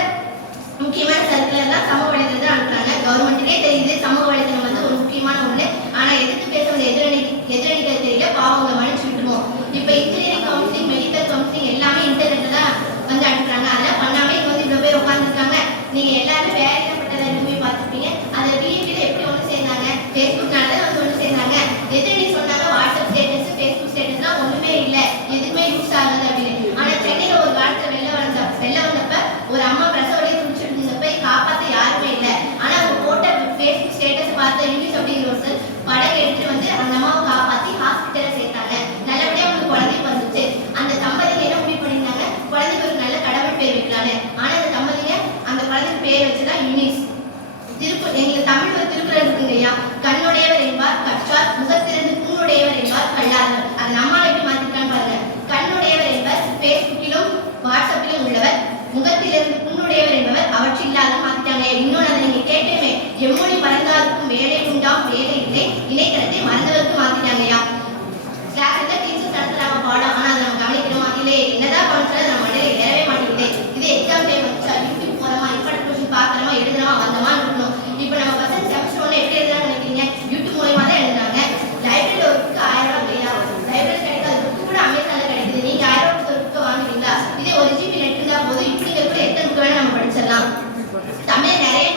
முக்கியமான சர்க்குலர்லாம் சமூக வலைதளம் தான் அனுப்புறாங்க. கவர்மெண்ட்டுக்கே தெரியுது சமூக வலைதளம் வந்து ஒரு முக்கியமான ஒண்ணு. ஆனா எதிர்த்து பேச எதிரணிகள் தெரியல, பாவங்களை மன்னிச்சு விட்டுருவோம். இப்ப இன்ஜினியரிங் கவுன்சிலிங், மெடிக்கல் கவுன்சிலிங் எல்லாமே இன்டர்நெட்ல தான் வந்து அனுப்புறாங்க. அதெல்லாம் பண்ணாமே இங்க வந்து இவ்வளவு பேர் உட்காந்துருக்காங்க. நீங்க எல்லாரும் வேற என்னப்பட்டதை பார்த்துருப்பீங்க. அதை பிஎன்பியில எப்படி ஒன்று சேர்ந்தாங்க? ஃபேஸ்புக்னால வந்து ஒன்று சேர்ந்தாங்க. எதிரணி சொன்னாங்க வாட்ஸ்அப் ஸ்டேட்டஸ், ஃபேஸ்புக் ஸ்டேட்டஸ்லாம் ஒண்ணுமே இல்லை, எதுவுமே யூஸ் ஆகாது அப்படின்னு. ஆனா சென்னையில ஒரு காலத்துல வெள்ள வந்தப்ப ஒரு அம்மா பிரசவ வலியை துடிச்சிட்டு இருந்தப்ப காப்பாத்த யாருமே இல்லை. ஆனா அவங்க போட்ட ஃபேஸ்புக் ஸ்டேட்டஸ் பார்த்த யூனிஸ் அப்படிங்கிற ஒருத்தர் படம் எடுத்து வந்து அந்த அம்மாவை காப்பாத்தி ஹாஸ்பிட்டல சேர்த்தாங்க. நல்லபடியா அவங்களுக்கு குழந்தை வந்துச்சு. அந்த தம்பதிங்க என்ன முடிவு பண்ணியிருந்தாங்க, குழந்தைக்கு ஒரு நல்ல கடவுள் பேர் வைக்கலான்னு. ஆனா அந்த தம்பதிங்க அந்த குழந்தைக்கு பேர் வச்சுதான் யூனிஸ். எங்களுக்கு தமிழ் ஒரு திருக்குறள் இருக்குங்க ஐயா, கண்ணுடையவர் என்பார் கற்ற படிப்பார் முகத்திலிருந்து புண்ணுடையவர் என்பார் கல்லாதவர். அதை நம்மால் எப்படி மாத்திருக்கான்னு பாருங்க. கண்ணுடையவர் என்பவர் பேஸ்புக்கிலும் வாட்ஸ்அப்பிலும் உள்ளவர், முகத்திலிருந்து புண்ணுடையவர் என்பவர் அவற்றில் இல்லாத மாத்திட்டாங்க. இன்னொன்று அதை நீங்க கேட்டுமே, எம்மொழி மறந்தாருக்கும் வேலை உண்டாம் வேலை இல்லை, இணையதளத்தை மறந்தவருக்கு மாத்திட்டாங்கய்யா. கிளாஸ்ல டீச்சர்ஸ் நடத்துறாங்க பாடம், ஆனா அதை நம்ம கவனிக்கிறோமா இல்லை, என்னதான் கவனிச்சாலும் நம்ம மண்டையில ஏறவே மாட்டேங்குது. இதே எக்ஸாம் டைம் வச்சா யூடியூப் போறோமா, இம்பார்ட்டன்ட் கொஸ்டின் பார்க்கறோமா, எழுதுறோமா, வந்தோமா இருக்கணும். இப்போ நம்ம பசங்க செமஸ்டர் ஒன்று எப்படி எழுதுறாங்க நினைக்கிறீங்க? யூடியூப் மூலமா தான் எழுதுறாங்க. லைப்ரரியில் ஒரு புக்கு 1000 ரூபாய் இல்லையா? லைப்ரரி கிடைக்காத புக்கு கூட அமேசான்ல கிடைக்குது. நீங்க 1000 ரூபாய் ஒரு புக்கை வாங்குறீங்களா? இதே 1 GB நெட் இருந்தா போதும், இப்படிங்க கூட எத்தனை புக்கு வேணா நம்ம படிச்சிடலாம். தமிழ் நிறைய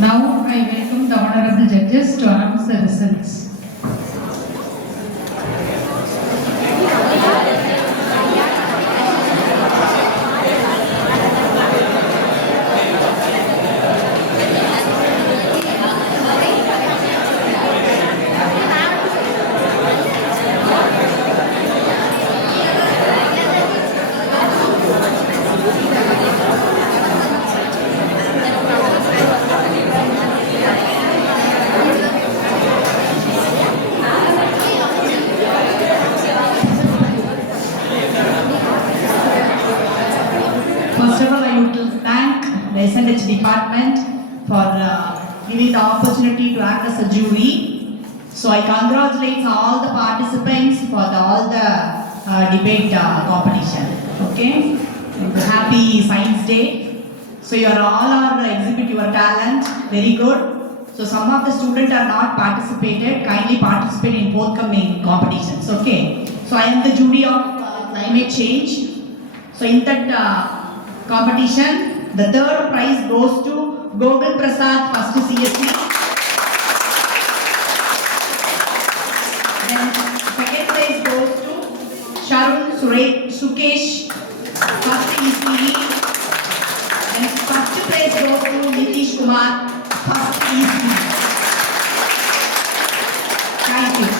Now I welcome the honorable judges to announce the results. First of all, I would like to thank the SNH department for giving the opportunity to act as a jury. So I congratulate all the participants for all the debate competition. Okay, happy Science Day. So you are all are exhibit your talent, very good. So some of the students are not participated. Kindly participate in forthcoming competitions. Okay. So I am the jury of climate change. So in that competition, the third prize goes to Gogol Prasad, first CSE. Then second prize goes to Sharun Sukesh, first ECE. Then first prize goes to Nitish Kumar, first ECE. Thank you.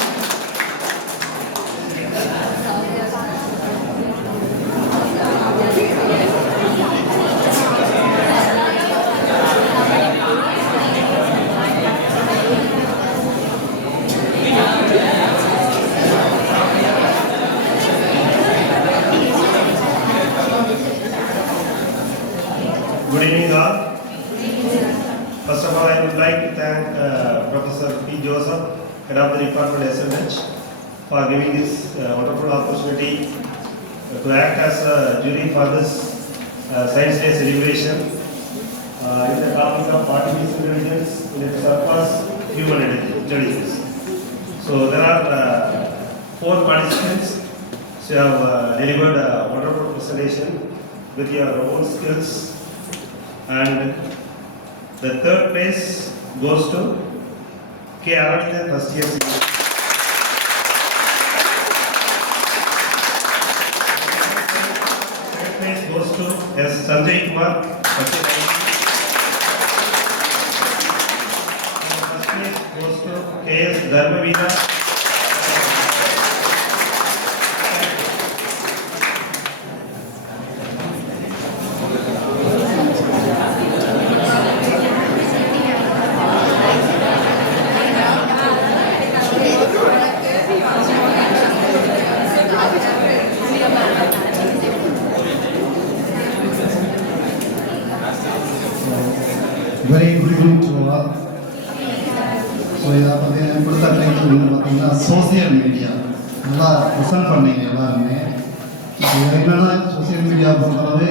Good evening all. First of all, I would like to thank Professor P. Joseph, Head of the Department SNH, for giving this wonderful opportunity to act as a jury for this Science Day celebration in the topic of artificial intelligence in its surpass human intelligence. So there are 4 participants who have delivered a wonderful presentation with your own skills. And the third place goes to K. Aravithan, first year CSE. Third place goes to S. Sanjay Kumar, first year CSE. First place goes to K. S. Dharmavida. Very good evening to all. So இதை பார்த்தீங்கன்னா கொடுத்த title வந்து பார்த்தீங்கன்னா social media நல்லா present பண்ணீங்க எல்லாருமே. என்னென்னா social media பொறுத்தளவு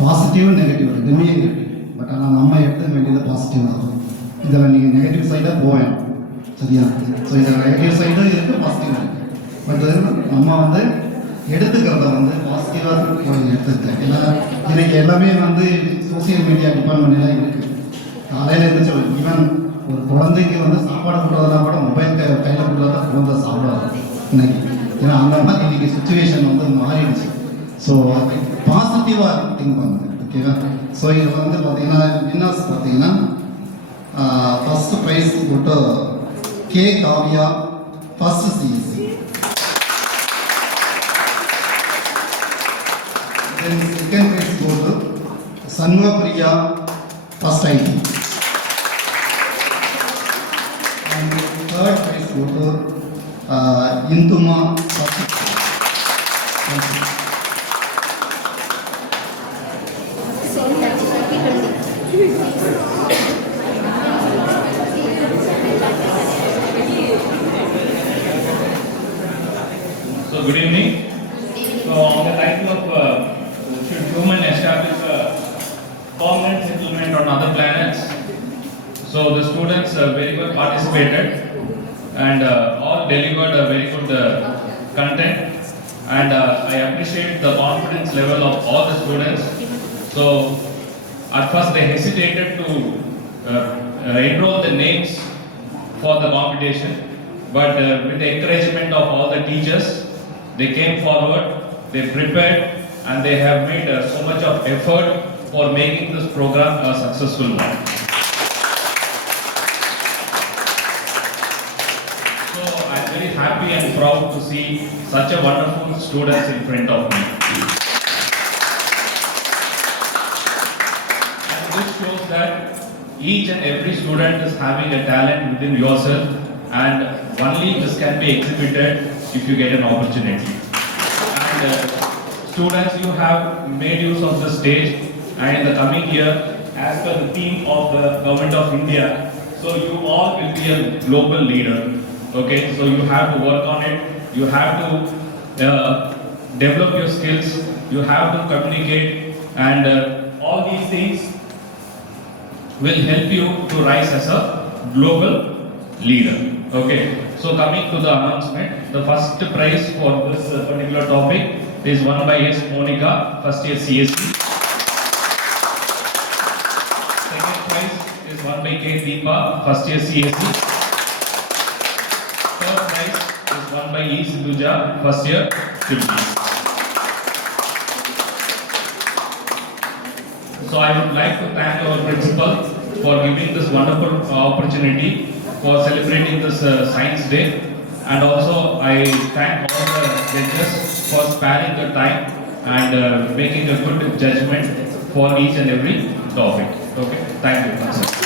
பாசிட்டிவ் நெகட்டிவ் ரெண்டுமே இருக்குது. பட் ஆனால் நம்ம எடுத்துக்க வேண்டியது பாசிட்டிவ் தான். இதில் நீங்கள் நெகட்டிவ் சைடாக போவேன் சரியா? ஸோ இதில் நெகட்டிவ் சைடும் இருக்குது, பாசிட்டிவ் இருக்குது. பட் நம்ம வந்து எடுத்துக்கிறத வந்து பாசிட்டிவாக எடுத்துக்கிட்டேன். ஏன்னா இன்னைக்கு எல்லாமே வந்து சோசியல் மீடியா டிபார்ட்மெண்ட்லாம் இருக்குது. காலையில் இருந்துச்சு ஈவன் ஒரு குழந்தைக்கு வந்து சாப்பாடு கொடுறதுனா கூட மொபைல் கையில் கொடுத்தா குழந்தை சாப்பிடாது இன்னைக்கு. ஏன்னா அந்த மாதிரி இன்னைக்கு சுச்சுவேஷன் வந்து மாறிடுச்சு. ஸோ பாசிட்டிவாக திங்க் பண்ணுங்க ஓகேவா? ஸோ இதில் வந்து பார்த்தீங்கன்னா வின்னர்ஸ் பார்த்தீங்கன்னா ஃபர்ஸ்ட் ப்ரைஸ் போட்டு K Kaviya, first CSC. Then second prize go to Sanma Priya, first IT. And third prize go to Intuma, first IT. So good evening. So on the title of should human establish a permanent settlement on other planets? So the students very well participated and all delivered a very good content, and I appreciate the confidence level of all the students. So at first they hesitated to enroll the names for the competition, but with the encouragement of all the teachers, they came forward, they prepared, and they have made so much of effort for making this program a successful one. So I'm very happy and proud to see such a wonderful students in front of me. And this shows that each and every student is having a talent within yourself, and only this can be exhibited if you get an opportunity. And students, you have made use of the stage, and in the coming year, as per the theme of the Government of India, so you all will be a global leader. Okay, so you have to work on it, you have to develop your skills, you have to communicate, and all these things will help you to rise as a global leader. Okay, so coming to the announcement, the first prize for this particular topic is won by S. Monica, first year CSE. Second prize is won by K. Deepa, first year CSE. Third prize is won by E. Sindhuja, first year CSE. So I would like to thank our principal for giving this wonderful opportunity for celebrating this Science Day, and also I thank all the judges for sparing the time and making a good judgment for each and every topic. Okay, thank you.